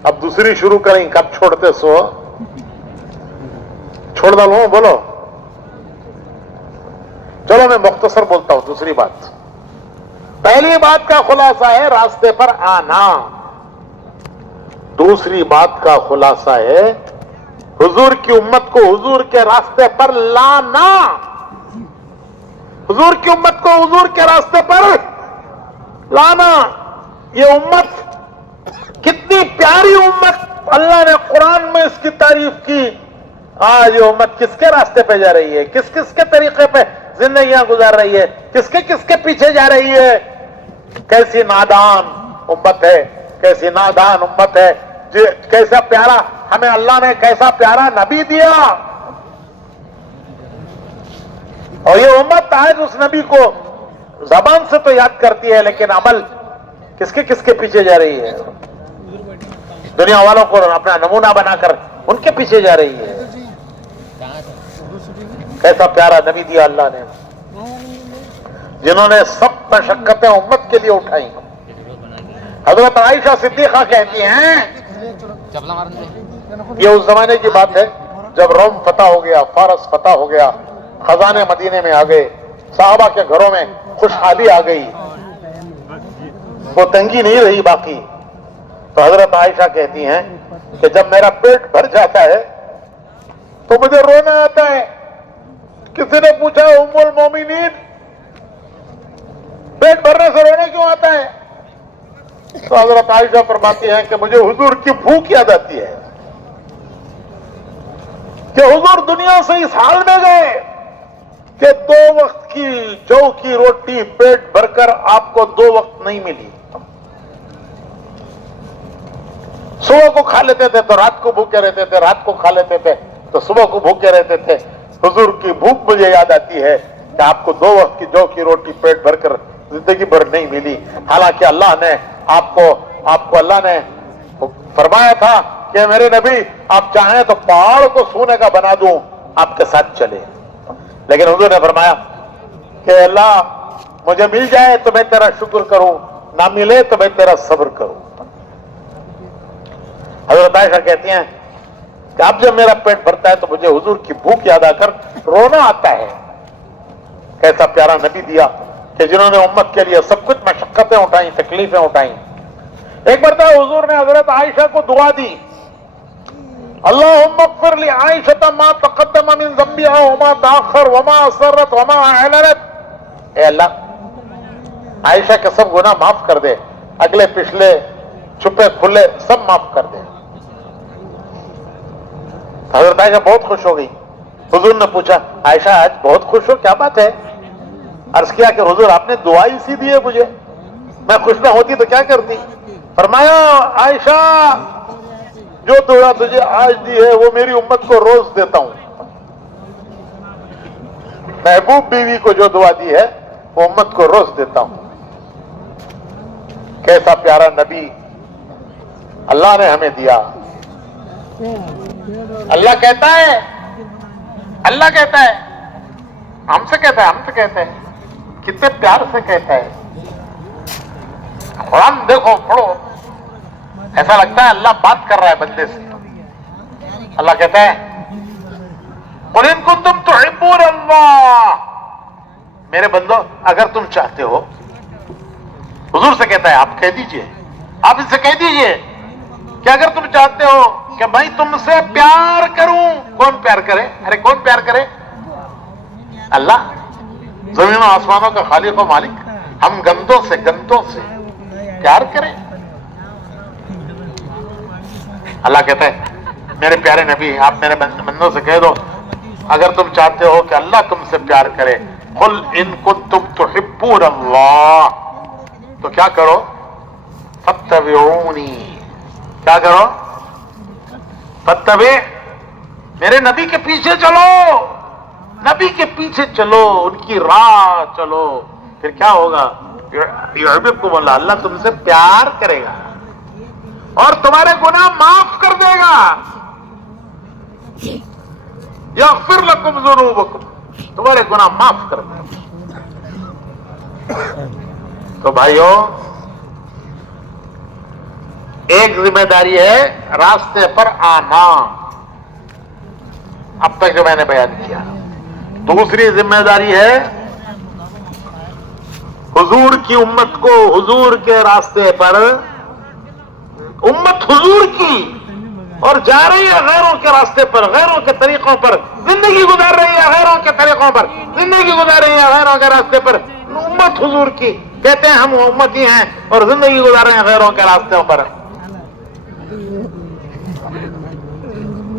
اب دوسری شروع کریں، کب چھوڑتے سو؟ چھوڑ ڈالوں؟ بولو. چلو میں مختصر بولتا ہوں. دوسری بات، پہلی بات کا خلاصہ ہے راستے پر آنا، دوسری بات کا خلاصہ ہے حضور کی امت کو حضور کے راستے پر لانا، حضور کی امت کو حضور کے راستے پر لانا. یہ امت کتنی پیاری امت، اللہ نے قرآن میں اس کی تعریف کی. آج یہ امت کس کے راستے پہ جا رہی ہے، کس کس کے طریقے پہ زندگیاں گزار رہی ہے، کس کے پیچھے جا رہی ہے. کیسی نادان امت ہے، کیسی نادان امت ہے. کیسا پیارا ہمیں اللہ نے کیسا پیارا نبی دیا، اور یہ امت آج اس نبی کو زبان سے تو یاد کرتی ہے، لیکن عمل کس کے پیچھے جا رہی ہے. دنیا والوں کو اپنا نمونہ بنا کر ان کے پیچھے جا رہی ہے. کیسا پیارا نبی دیا اللہ نے، جنہوں نے سب مشقتیں امت کے لیے اٹھائی. حضرت عائشہ صدیقہ کہتی ہیں، یہ اس زمانے کی بات ہے جب روم فتح ہو گیا، فارس فتح ہو گیا، خزانے مدینے میں آ گئے، صحابہ کے گھروں میں خوشحالی آ گئی، وہ تنگی نہیں رہی باقی. تو حضرت عائشہ کہتی ہیں کہ جب میرا پیٹ بھر جاتا ہے تو مجھے رونا آتا ہے. کسی نے پوچھا ام المومنین پیٹ بھرنے سے رونا کیوں آتا ہے؟ تو حضرت عائشہ فرماتی ہیں کہ مجھے حضور کی بھوک یاد آتی ہے کہ حضور دنیا سے اس حال میں گئے کہ 2 وقت کی جو کی روٹی پیٹ بھر کر آپ کو 2 وقت نہیں ملی. صبح کو کھا لیتے تھے تو رات کو بھوکے رہتے تھے، رات کو کھا لیتے تھے تو صبح کو بھوکے رہتے تھے. حضور کی بھوک مجھے یاد آتی ہے کہ آپ کو 2 وقت کی جو کی روٹی پیٹ بھر کر زندگی بھر نہیں ملی. حالانکہ اللہ نے آپ کو اللہ نے فرمایا تھا کہ میرے نبی آپ چاہیں تو پہاڑ کو سونے کا بنا دوں، آپ کے ساتھ چلے. لیکن حضور نے فرمایا کہ اللہ مجھے مل جائے تو میں تیرا شکر کروں، نہ ملے تو میں تیرا صبر کروں. حضرت عائشہ کہتی ہیں کہ اب جب میرا پیٹ بھرتا ہے تو مجھے حضور کی بھوک یاد آ کر رونا آتا ہے. کیسا پیارا نبی دیا کہ جنہوں نے امت کے لیے سب کچھ مشقتیں اٹھائیں، تکلیفیں اٹھائیں. ایک مرتبہ حضور نے حضرت عائشہ کو دعا دی، اللہم اغفر لعائشہ ما تقدم من ذنبها وما تاخر وما اسرت وما اعلنت. اے اللہ عائشہ کے سب گناہ معاف کر دے، اگلے پچھلے چھپے کھلے سب معاف کر دے. حضرت عائشہ بہت خوش ہو گئی. حضور نے پوچھا عائشہ آج بہت خوش ہو، کیا بات ہے؟ عرض کیا کہ حضور آپ نے دعا اسی دی ہے مجھے، میں خوش نہ ہوتی تو کیا کرتی؟ فرمایا عائشہ جو دعا تجھے آج دی ہے وہ میری امت کو روز دیتا ہوں. محبوب بیوی کو جو دعا دی ہے وہ امت کو روز دیتا ہوں. کیسا پیارا نبی اللہ نے ہمیں دیا. اللہ کہتا ہے ہم سے کہتا ہے کتنے پیار سے کہتا ہے قرآن دیکھو پڑھو, ایسا لگتا ہے اللہ بات کر رہا ہے بندے سے. اللہ کہتا ہے قُلْ إِن كُنتُمْ تُحِبُّونَ اللَّهَ, میرے بندو اگر تم چاہتے ہو, حضور سے کہتا ہے آپ کہہ دیجئے, آپ ان سے کہہ دیجئے کہ اگر تم چاہتے ہو کہ میں تم سے پیار کروں. کون پیار کرے؟ ارے کون پیار کرے؟ اللہ, زمین و آسمانوں کا خالق و مالک. ہم گندوں سے پیار کریں. اللہ کہتا ہے میرے پیارے نبی آپ میرے بندوں سے کہہ دو اگر تم چاہتے ہو کہ اللہ تم سے پیار کرے, قُلْ إِن كُنتُمْ تُحِبُّونَ اللَّهَ, تو کیا کرو؟ فَاتَّبِعُونِي, کیا کرو؟ فَاتَّبِعْ, میرے نبی کے پیچھے چلو, نبی کے پیچھے چلو, ان کی راہ چلو. پھر کیا ہوگا؟ یحببکم اللہ, اللہ تم سے پیار کرے گا اور تمہارے گناہ معاف کر دے گا. یغفر لکم ذنوبکم, تمہارے گناہ معاف کر دے گا. تو بھائیو, ایک ذمہ داری ہے راستے پر آنا, اب تک جو میں نے بیان کیا. دوسری ذمہ داری ہے حضور کی امت کو حضور کے راستے پر, امت حضور کی اور جا رہی ہے غیروں کے راستے پر, غیروں کے طریقوں پر زندگی گزار رہی ہے, غیروں کے طریقوں پر زندگی گزار رہی ہے, غیروں کے راستے پر. امت حضور کی کہتے ہیں ہم امتی ہیں اور زندگی گزار رہے ہیں غیروں کے راستوں پر.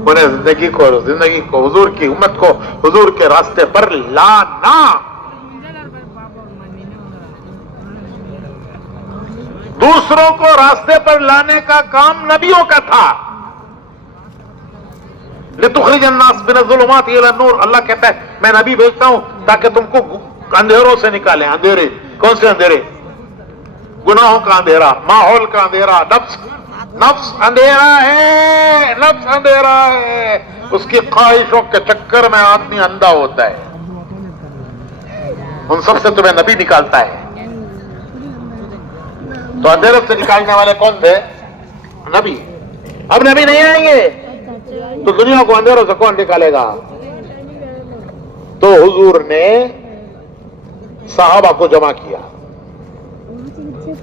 انہیں زندگی کو حضور کی امت کو حضور کے راستے پر لانا. دوسروں کو راستے پر لانے کا کام نبیوں کا تھا. لِتُخْرِجَ النَّاسَ مِنَ الظُّلُمَاتِ إِلَى النُّورِ, اللہ کہتا ہے میں نبی بھیجتا ہوں تاکہ تم کو اندھیروں سے نکالیں. اندھیرے کون سے اندھیرے؟ گناہوں کا اندھیرا, ماحول کا اندھیرا, نفس اندھیرا ہے, نفس اندھیرا ہے, اس کی خواہشوں کے چکر میں آدمی اندھا ہوتا ہے. ان سب سے تمہیں نبی نکالتا ہے. تو اندھیروں سے نکالنے والے کون تھے؟ نبی. اب نبی نہیں آئیں گے تو دنیا کو اندھیروں سے کون نکالے گا؟ تو حضور نے صحابہ کو جمع کیا,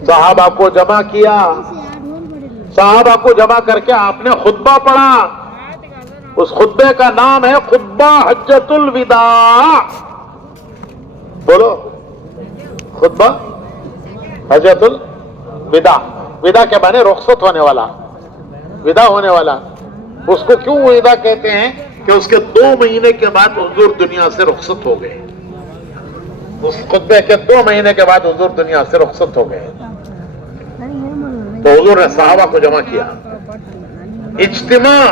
صحابہ کو جمع کیا, صحابہ کو جمع کر کے آپ نے خطبہ پڑھا. اس خطبے کا نام ہے خطبہ حجۃ الوداع. بولو, خطبہ حجۃ الوداع. ودا کے معنی رخصت ہونے والا, ودا ہونے والا. اس کو کیوں ودا کہتے ہیں؟ کہ اس کے 2 مہینے کے بعد حضور دنیا سے رخصت ہو گئے. اس خطبے کے 2 مہینے کے بعد حضور دنیا سے رخصت ہو گئے. تو حضور نے صحابہ کو جمع کیا. اجتماع,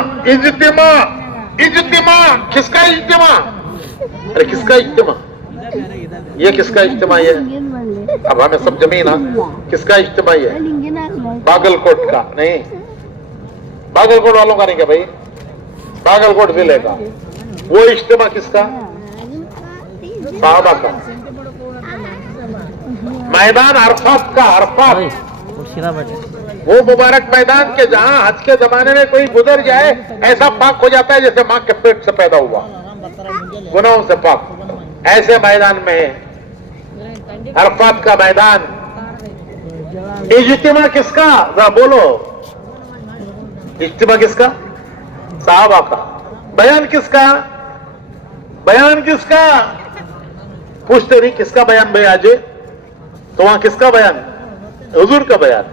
کس کا اجتماع؟ ارے کس کا اجتماع؟ یہ کس کا اجتماع ہے؟ اب ہمیں سب جمعی نا, کس کا اجتماع ہے؟ باگل کوٹ کا نہیں, باگل کوٹ والوں کا نہیں کیا بھائی, باگل کوٹ ضلع کا. وہ اجتماع کس کا؟ صحابہ کا. میدان عرفات کا, عرفات وہ مبارک میدان کے جہاں حج کے زمانے میں کوئی گزر جائے ایسا پاک ہو جاتا ہے جیسے ماں کے پیٹ سے پیدا ہوا, گناہوں سے پاک. ایسے میدان میں عرفات کا میدان. اجتماع کس کا؟ ذرا بولو, اجتماع کس کا؟ صحابہ کا. بیان کس کا؟ بیان کس کا؟ پوچھتے نہیں کس کا بیان بھائی آج, تو وہاں کس کا بیان؟ حضور کا بیان.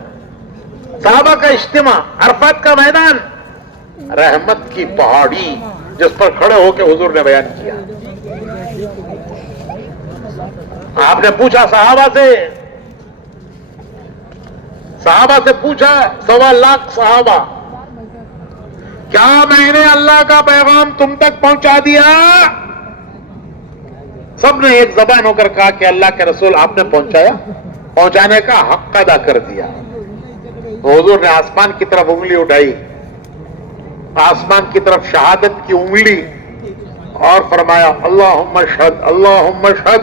صحابہ کا اجتماع, عرفات کا میدان, رحمت کی پہاڑی جس پر کھڑے ہو کے حضور نے بیان کیا. آپ نے پوچھا صحابہ سے پوچھا, 1.25 لاکھ صحابہ, کیا میں نے اللہ کا پیغام تم تک پہنچا دیا؟ سب نے ایک زبان ہو کر کہا کہ اللہ کے رسول آپ نے پہنچایا, پہنچانے کا حق ادا کر دیا. تو حضور نے آسمان کی طرف انگلی اٹھائی, آسمان کی طرف شہادت کی انگلی, اور فرمایا اللہم اشہد, اللہم اشہد,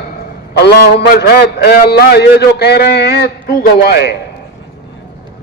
اللہم اشہد, اے اللہ یہ جو کہہ رہے ہیں تو گواہ ہے,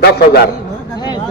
10,000।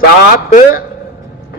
7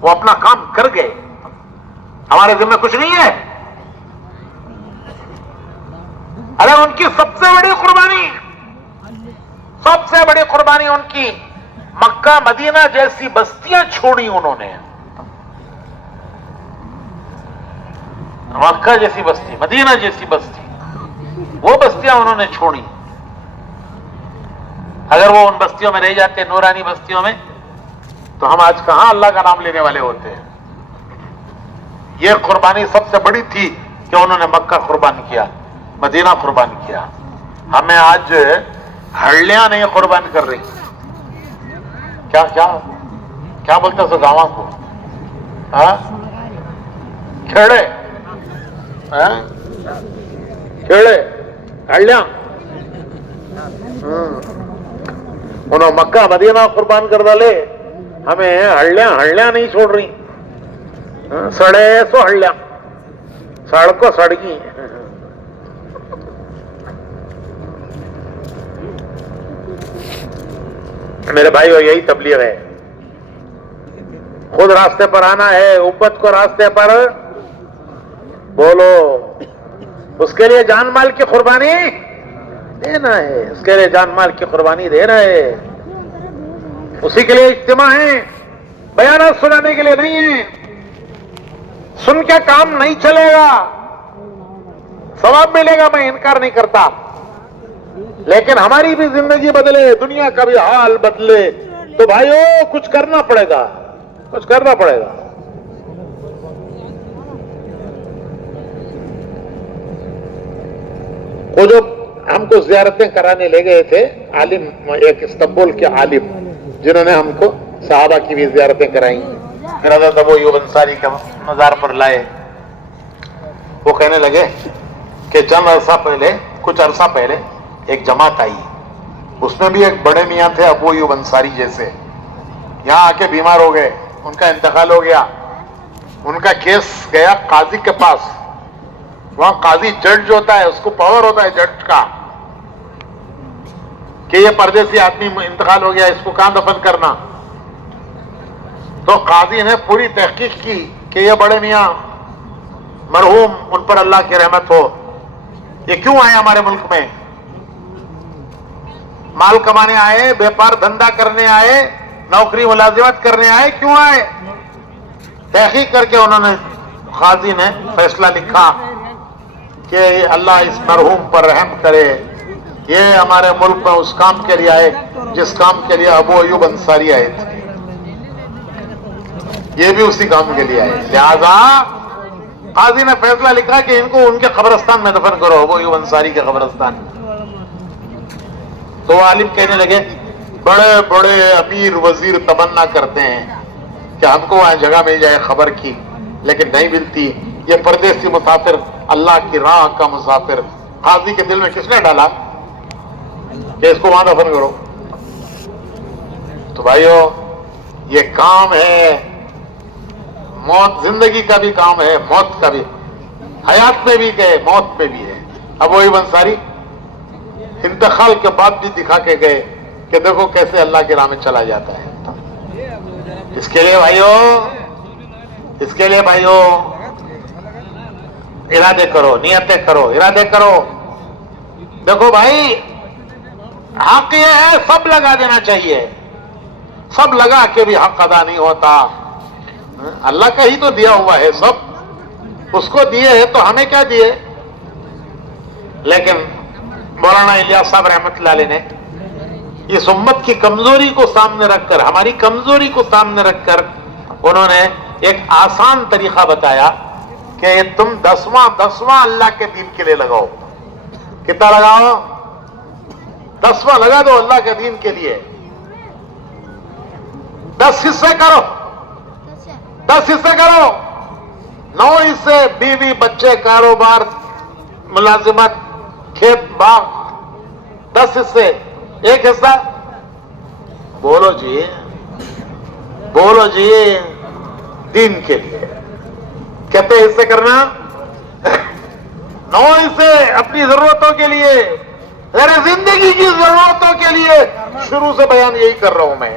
وہ اپنا کام کر گئے, ہمارے ذمہ کچھ نہیں ہے. ارے ان کی سب سے بڑی قربانی ان کی مکہ مدینہ جیسی بستیاں چھوڑی انہوں نے. مکہ جیسی بستی, مدینہ جیسی بستی, وہ بستیاں انہوں نے چھوڑی. اگر وہ ان بستیوں میں رہ جاتے, نورانی بستیوں میں, تو ہم آج کہاں اللہ کا نام لینے والے ہوتے ہیں. یہ قربانی سب سے بڑی تھی کہ انہوں نے مکہ قربان کیا, مدینہ قربان کیا. ہمیں آج ہڑلیاں نہیں قربان کر رہی. کیا کیا کیا بولتے سو گاواں کو, کھیڑے کھیڑے ہڑلیاں. انہوں مکہ مدینہ قربان کر ڈالے, ہمیں ہڑلیاں نہیں چھوڑ رہی. سڑے سو ہڑلیاں, سڑکوں سڑکی. میرے بھائیو, یہی تبلیغ ہے. خود راستے پر آنا ہے, امت کو راستے پر بولو. اس کے لیے جان مال کی قربانی دینا ہے, اس کے لیے جان مال کی قربانی دینا ہے. اسی کے لیے اجتماع ہے, بیانات سنانے کے لیے نہیں ہے. سن کے کام نہیں چلے گا, ثواب ملے گا, میں انکار نہیں کرتا, لیکن ہماری بھی زندگی بدلے, دنیا کا بھی حال بدلے, تو بھائیو کچھ کرنا پڑے گا, کچھ کرنا پڑے گا. وہ جو ہم کو زیارتیں کرانے لے گئے تھے عالم, ایک استنبول کے عالم, جنہوں نے ہم کو صحابہ کی بھی زیارتیں کرائیں, حضرت ابو ایوب انصاری کے مزار پر لائے. وہ کہنے لگے کہ کچھ عرصہ پہلے ایک جماعت آئی, اس میں بھی ایک بڑے میاں تھے ابو ایوب انصاری جیسے, یہاں آ کے بیمار ہو گئے, ان کا انتقال ہو گیا. ان کا کیس گیا قاضی کے پاس. وہاں قاضی جج ہوتا ہے, اس کو پاور ہوتا ہے جج کا کہ یہ پردیسی آدمی انتقال ہو گیا, اس کو کہاں دفن کرنا. تو قاضی نے پوری تحقیق کی کہ یہ بڑے میاں مرحوم, ان پر اللہ کی رحمت ہو, یہ کیوں آئے ہمارے ملک میں؟ مال کمانے آئے, بیپار دھندا کرنے آئے, نوکری ملازمت کرنے آئے, کیوں آئے؟ تحقیق کر کے انہوں نے, قاضی نے فیصلہ لکھا کہ اللہ اس مرحوم پر رحم کرے, یہ ہمارے ملک میں اس کام کے لیے آئے جس کام کے لیے ابو ایوب انصاری آئے تھے, یہ بھی اسی کام کے لیے آئے. لہذا قاضی نے فیصلہ لکھا کہ ان کو ان کے قبرستان میں دفن کرو, ابو ایوب انصاری کے قبرستان. تو وہ عالم کہنے لگے, بڑے بڑے امیر وزیر تمنا کرتے ہیں کہ ہم کو وہاں جگہ مل جائے خبر کی, لیکن نہیں ملتی. یہ پردیسی مسافر, اللہ کی راہ کا مسافر, قاضی کے دل میں کس نے ڈالا کہ اس کو وہاں دفن کرو؟ تو بھائیو, یہ کام ہے, موت زندگی کا بھی کام ہے, موت کا بھی, حیات میں بھی گئے, موت میں بھی ہے. ابو ایوب انصاری انتقال کے بعد بھی دکھا کے گئے کہ دیکھو کیسے اللہ کی راہ میں چلا جاتا ہے. اس کے لیے بھائیو ارادے کرو, نیتیں کرو, ارادے کرو. دیکھو بھائی, حق یہ ہے سب لگا دینا چاہیے, سب لگا کے بھی حق ادا نہیں ہوتا. اللہ کا ہی تو دیا ہوا ہے سب, اس کو دیے ہے تو ہمیں کیا دیے. لیکن مولانا الیاس صاحب رحمت اللہ علیہ نے اس امت کی کمزوری کو سامنے رکھ کر, ہماری کمزوری کو سامنے رکھ کر, انہوں نے ایک آسان طریقہ بتایا کہ تم 10واں اللہ کے دین کے لیے لگاؤ. کتنا لگاؤ؟ 10واں لگا دو اللہ کے دین کے لیے. 10 حصے کرو, 10 حصے کرو. 9 حصے بیوی بچے, کاروبار, ملازمت, کھیت باغ. 10 حصے. 1 حصہ بولو جی, بولو جی, دین کے لیے. کہتے حصے کرنا 9 حصے اپنی ضرورتوں کے لیے, میرے زندگی کی ضرورتوں کے لیے. شروع سے بیان یہی کر رہا ہوں میں.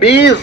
20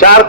4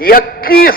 21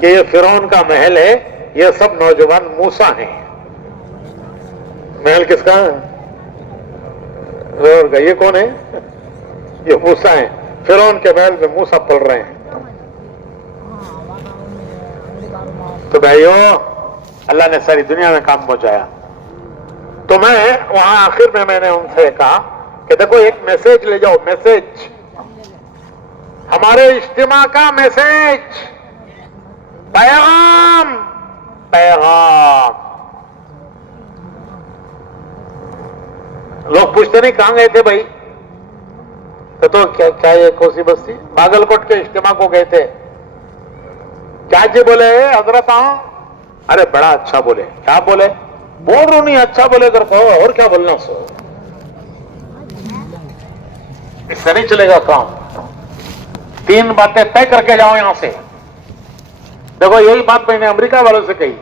کہ یہ فرعون کا محل ہے، یہ سب نوجوان موسیٰ ہیں. محل کس کا ہے؟ فرعون کا. یہ کون ہے؟ یہ موسیٰ ہیں. فرعون کے محل میں موسیٰ پل رہے ہیں. تو بھائیو، اللہ نے ساری دنیا میں کام پہنچایا. تو میں وہاں آخر میں نے ان سے کہا کہ دیکھو ایک میسج لے جاؤ، میسج، ہمارے اجتماع کا میسج، پیغام، پیغام. لوگ پوچھتے نہیں کہاں گئے تھے بھائی؟ تو کیا یہ کوسی بستی باگل کوٹ کے اجتماع کو گئے تھے. کیا جی بولے حضرت؟ ارے بڑا اچھا بولے. کیا بولے؟ بول رہا نہیں اچھا بولے کر کہو، اور کیا بولنا سو. اس سے نہیں چلے گا کام. 3 باتیں طے کر کے جاؤ یہاں سے. دیکھو یہی بات میں نے امریکہ والوں سے کہی.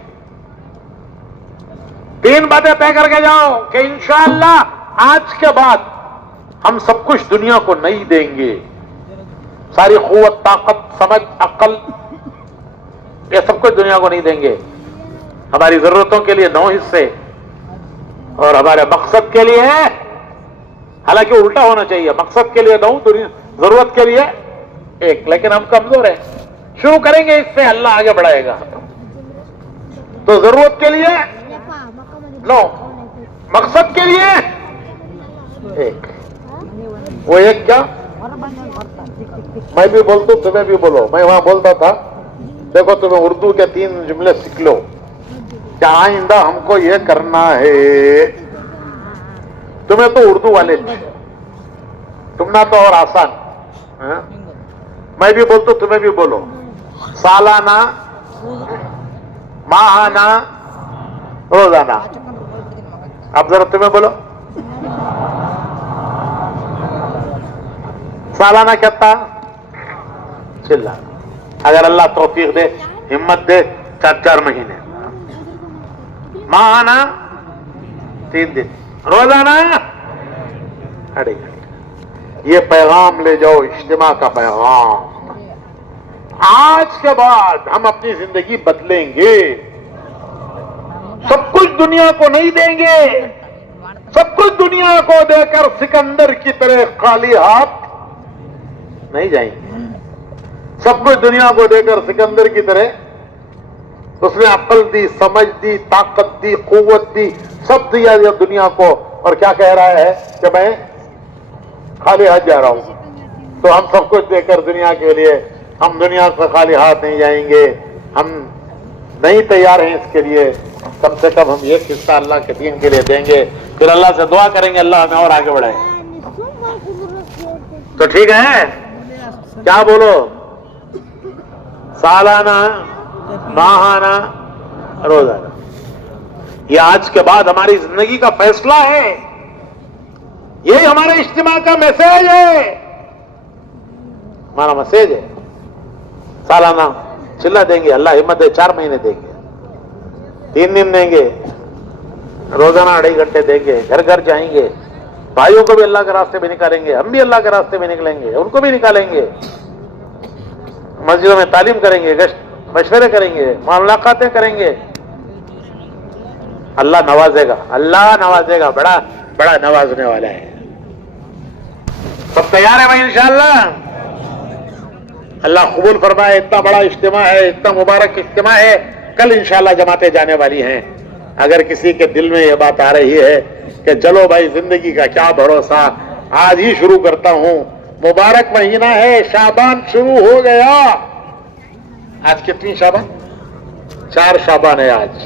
3 باتیں طے کر کے جاؤ کہ انشاءاللہ آج کے بعد ہم سب کچھ دنیا کو نہیں دیں گے. ساری قوت، طاقت، سمجھ، عقل، یہ سب کچھ دنیا کو نہیں دیں گے. ہماری ضرورتوں کے لیے 9 حصے اور ہمارے مقصد کے لیے، حالانکہ الٹا ہونا چاہیے، مقصد کے لیے 9، ضرورت کے لیے 1. لیکن ہم کمزور ہیں. شروع کریں گے اس سے، اللہ آگے بڑھائے گا. تو ضرورت کے لیے 9، مقصد کے لیے 1. وہ 1 کیا؟ میں بھی بولتا ہوں، تمہیں بھی بولو. میں وہاں بولتا تھا دیکھو تمہیں اردو کے 3 جملے سیکھ لو کہ آئندہ ہم کو یہ کرنا ہے. تمہیں تو اردو والے تھے، تم نہ تو اور آسان. میں بھی بولتا ہوں، تمہیں بھی بولو. سالانہ، ماہانہ، روزانہ. اب ذرا تمہیں بولو. سالانہ کیا تھا؟ چلا. اگر اللہ توفیق دے، ہمت دے، 4 مہینے. ماہانہ 3 دن. روزانہ 2.5 گھنٹے. یہ پیغام لے جاؤ، اجتماع کا پیغام. آج کے بعد ہم اپنی زندگی بدلیں گے. سب کچھ دنیا کو نہیں دیں گے. سب کچھ دنیا کو دے کر سکندر کی طرح خالی ہاتھ نہیں جائیں گے. سب کچھ دنیا کو دے کر سکندر کی طرح اس نے عقل دی، سمجھ دی، طاقت دی، قوت دی، سب دیا دنیا کو. اور کیا کہہ رہا ہے کہ میں خالی ہاتھ جا رہا ہوں. تو ہم سب کچھ دے کر دنیا کے لیے، ہم دنیا سے خالی ہاتھ نہیں جائیں گے. ہم نہیں تیار ہیں اس کے لیے. کم سے کم ہم ایک حصہ اللہ کے دین کے لیے دیں گے. پھر اللہ سے دعا کریں گے اللہ ہمیں اور آگے بڑھائے. تو ٹھیک ہے، کیا بولو؟ سالانہ، ماہانہ، روزانہ. یہ آج کے بعد ہماری زندگی کا فیصلہ ہے. یہی ہمارے اجتماع کا میسج ہے. ہمارا میسج ہے. سالانہ چلا دیں گے، اللہ ہمت دے 4 مہینے دیں گے. 3 دن دیں گے. روزانہ 2.5 گھنٹے دیں گے. گھر گھر جائیں گے. بھائیوں کو بھی اللہ کے راستے میں نکالیں گے. ہم بھی اللہ کے راستے میں نکلیں گے، ان کو بھی نکالیں گے. مسجدوں میں تعلیم کریں گے، گشت مشورے کریں گے، ملاقاتیں کریں گے. اللہ نوازے گا، اللہ نوازے گا. بڑا بڑا نوازنے والا ہے. سب تیار ہے بھائی انشاءاللہ؟ اللہ قبول فرمائے. اتنا بڑا اجتماع ہے، اتنا مبارک اجتماع ہے. کل انشاءاللہ جماعتیں جانے والی ہیں. اگر کسی کے دل میں یہ بات آ رہی ہے کہ چلو بھائی زندگی کا کیا بھروسہ، آج ہی شروع کرتا ہوں. مبارک مہینہ ہے، شعبان شروع ہو گیا. آج کتنی شعبان؟ 4 شعبان ہے آج.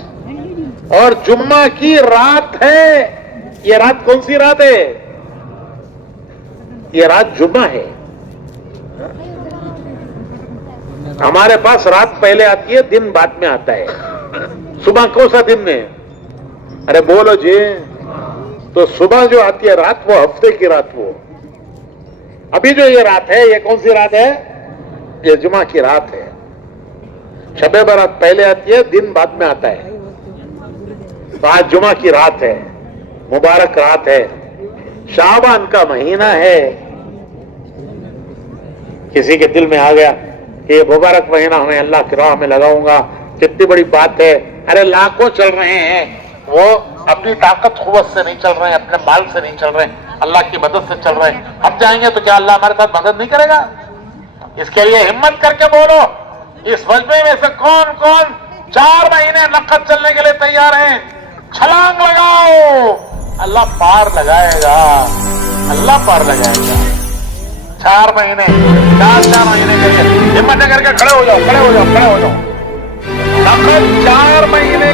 اور جمعہ کی رات ہے. یہ رات کون سی رات ہے؟ یہ رات جمعہ ہے. ہمارے پاس رات پہلے آتی ہے، دن بعد میں آتا ہے. صبح کون سا دن ہے؟ ارے بولو جی. تو صبح جو آتی ہے رات، وہ ہفتے کی رات. وہ ابھی جو یہ رات ہے، یہ کون سی رات ہے؟ یہ جمعہ کی رات ہے. شب برات پہلے آتی ہے، دن بعد میں آتا ہے. تو آج جمعہ کی رات ہے، مبارک رات ہے، شعبان کا مہینہ ہے. کسی کے دل میں آ گیا کہ یہ مبارک مہینہ میں اللہ کی راہ میں لگاؤں گا. کتنی بڑی بات ہے. ارے لاکھوں چل رہے ہیں, وہ اپنی طاقت قوت سے نہیں چل رہے ہیں, اپنے مال سے نہیں چل رہے ہیں, اللہ کی مدد سے چل رہے ہیں. ہم جائیں گے تو کیا اللہ ہمارے ساتھ مدد نہیں کرے گا؟ اس کے لیے ہمت کر کے بولو. اس مجمع میں سے کون کون 4 مہینے نقد چلنے کے لیے تیار ہیں؟ چھلانگ لگاؤ, اللہ پار لگائے گا, اللہ پار لگائے گا. 4 مہینے 4 مہینے کے لیے ہمت کر کے کھڑے ہو جاؤ, کھڑے ہو جاؤ, کھڑے ہو جاؤ. نقد 4 مہینے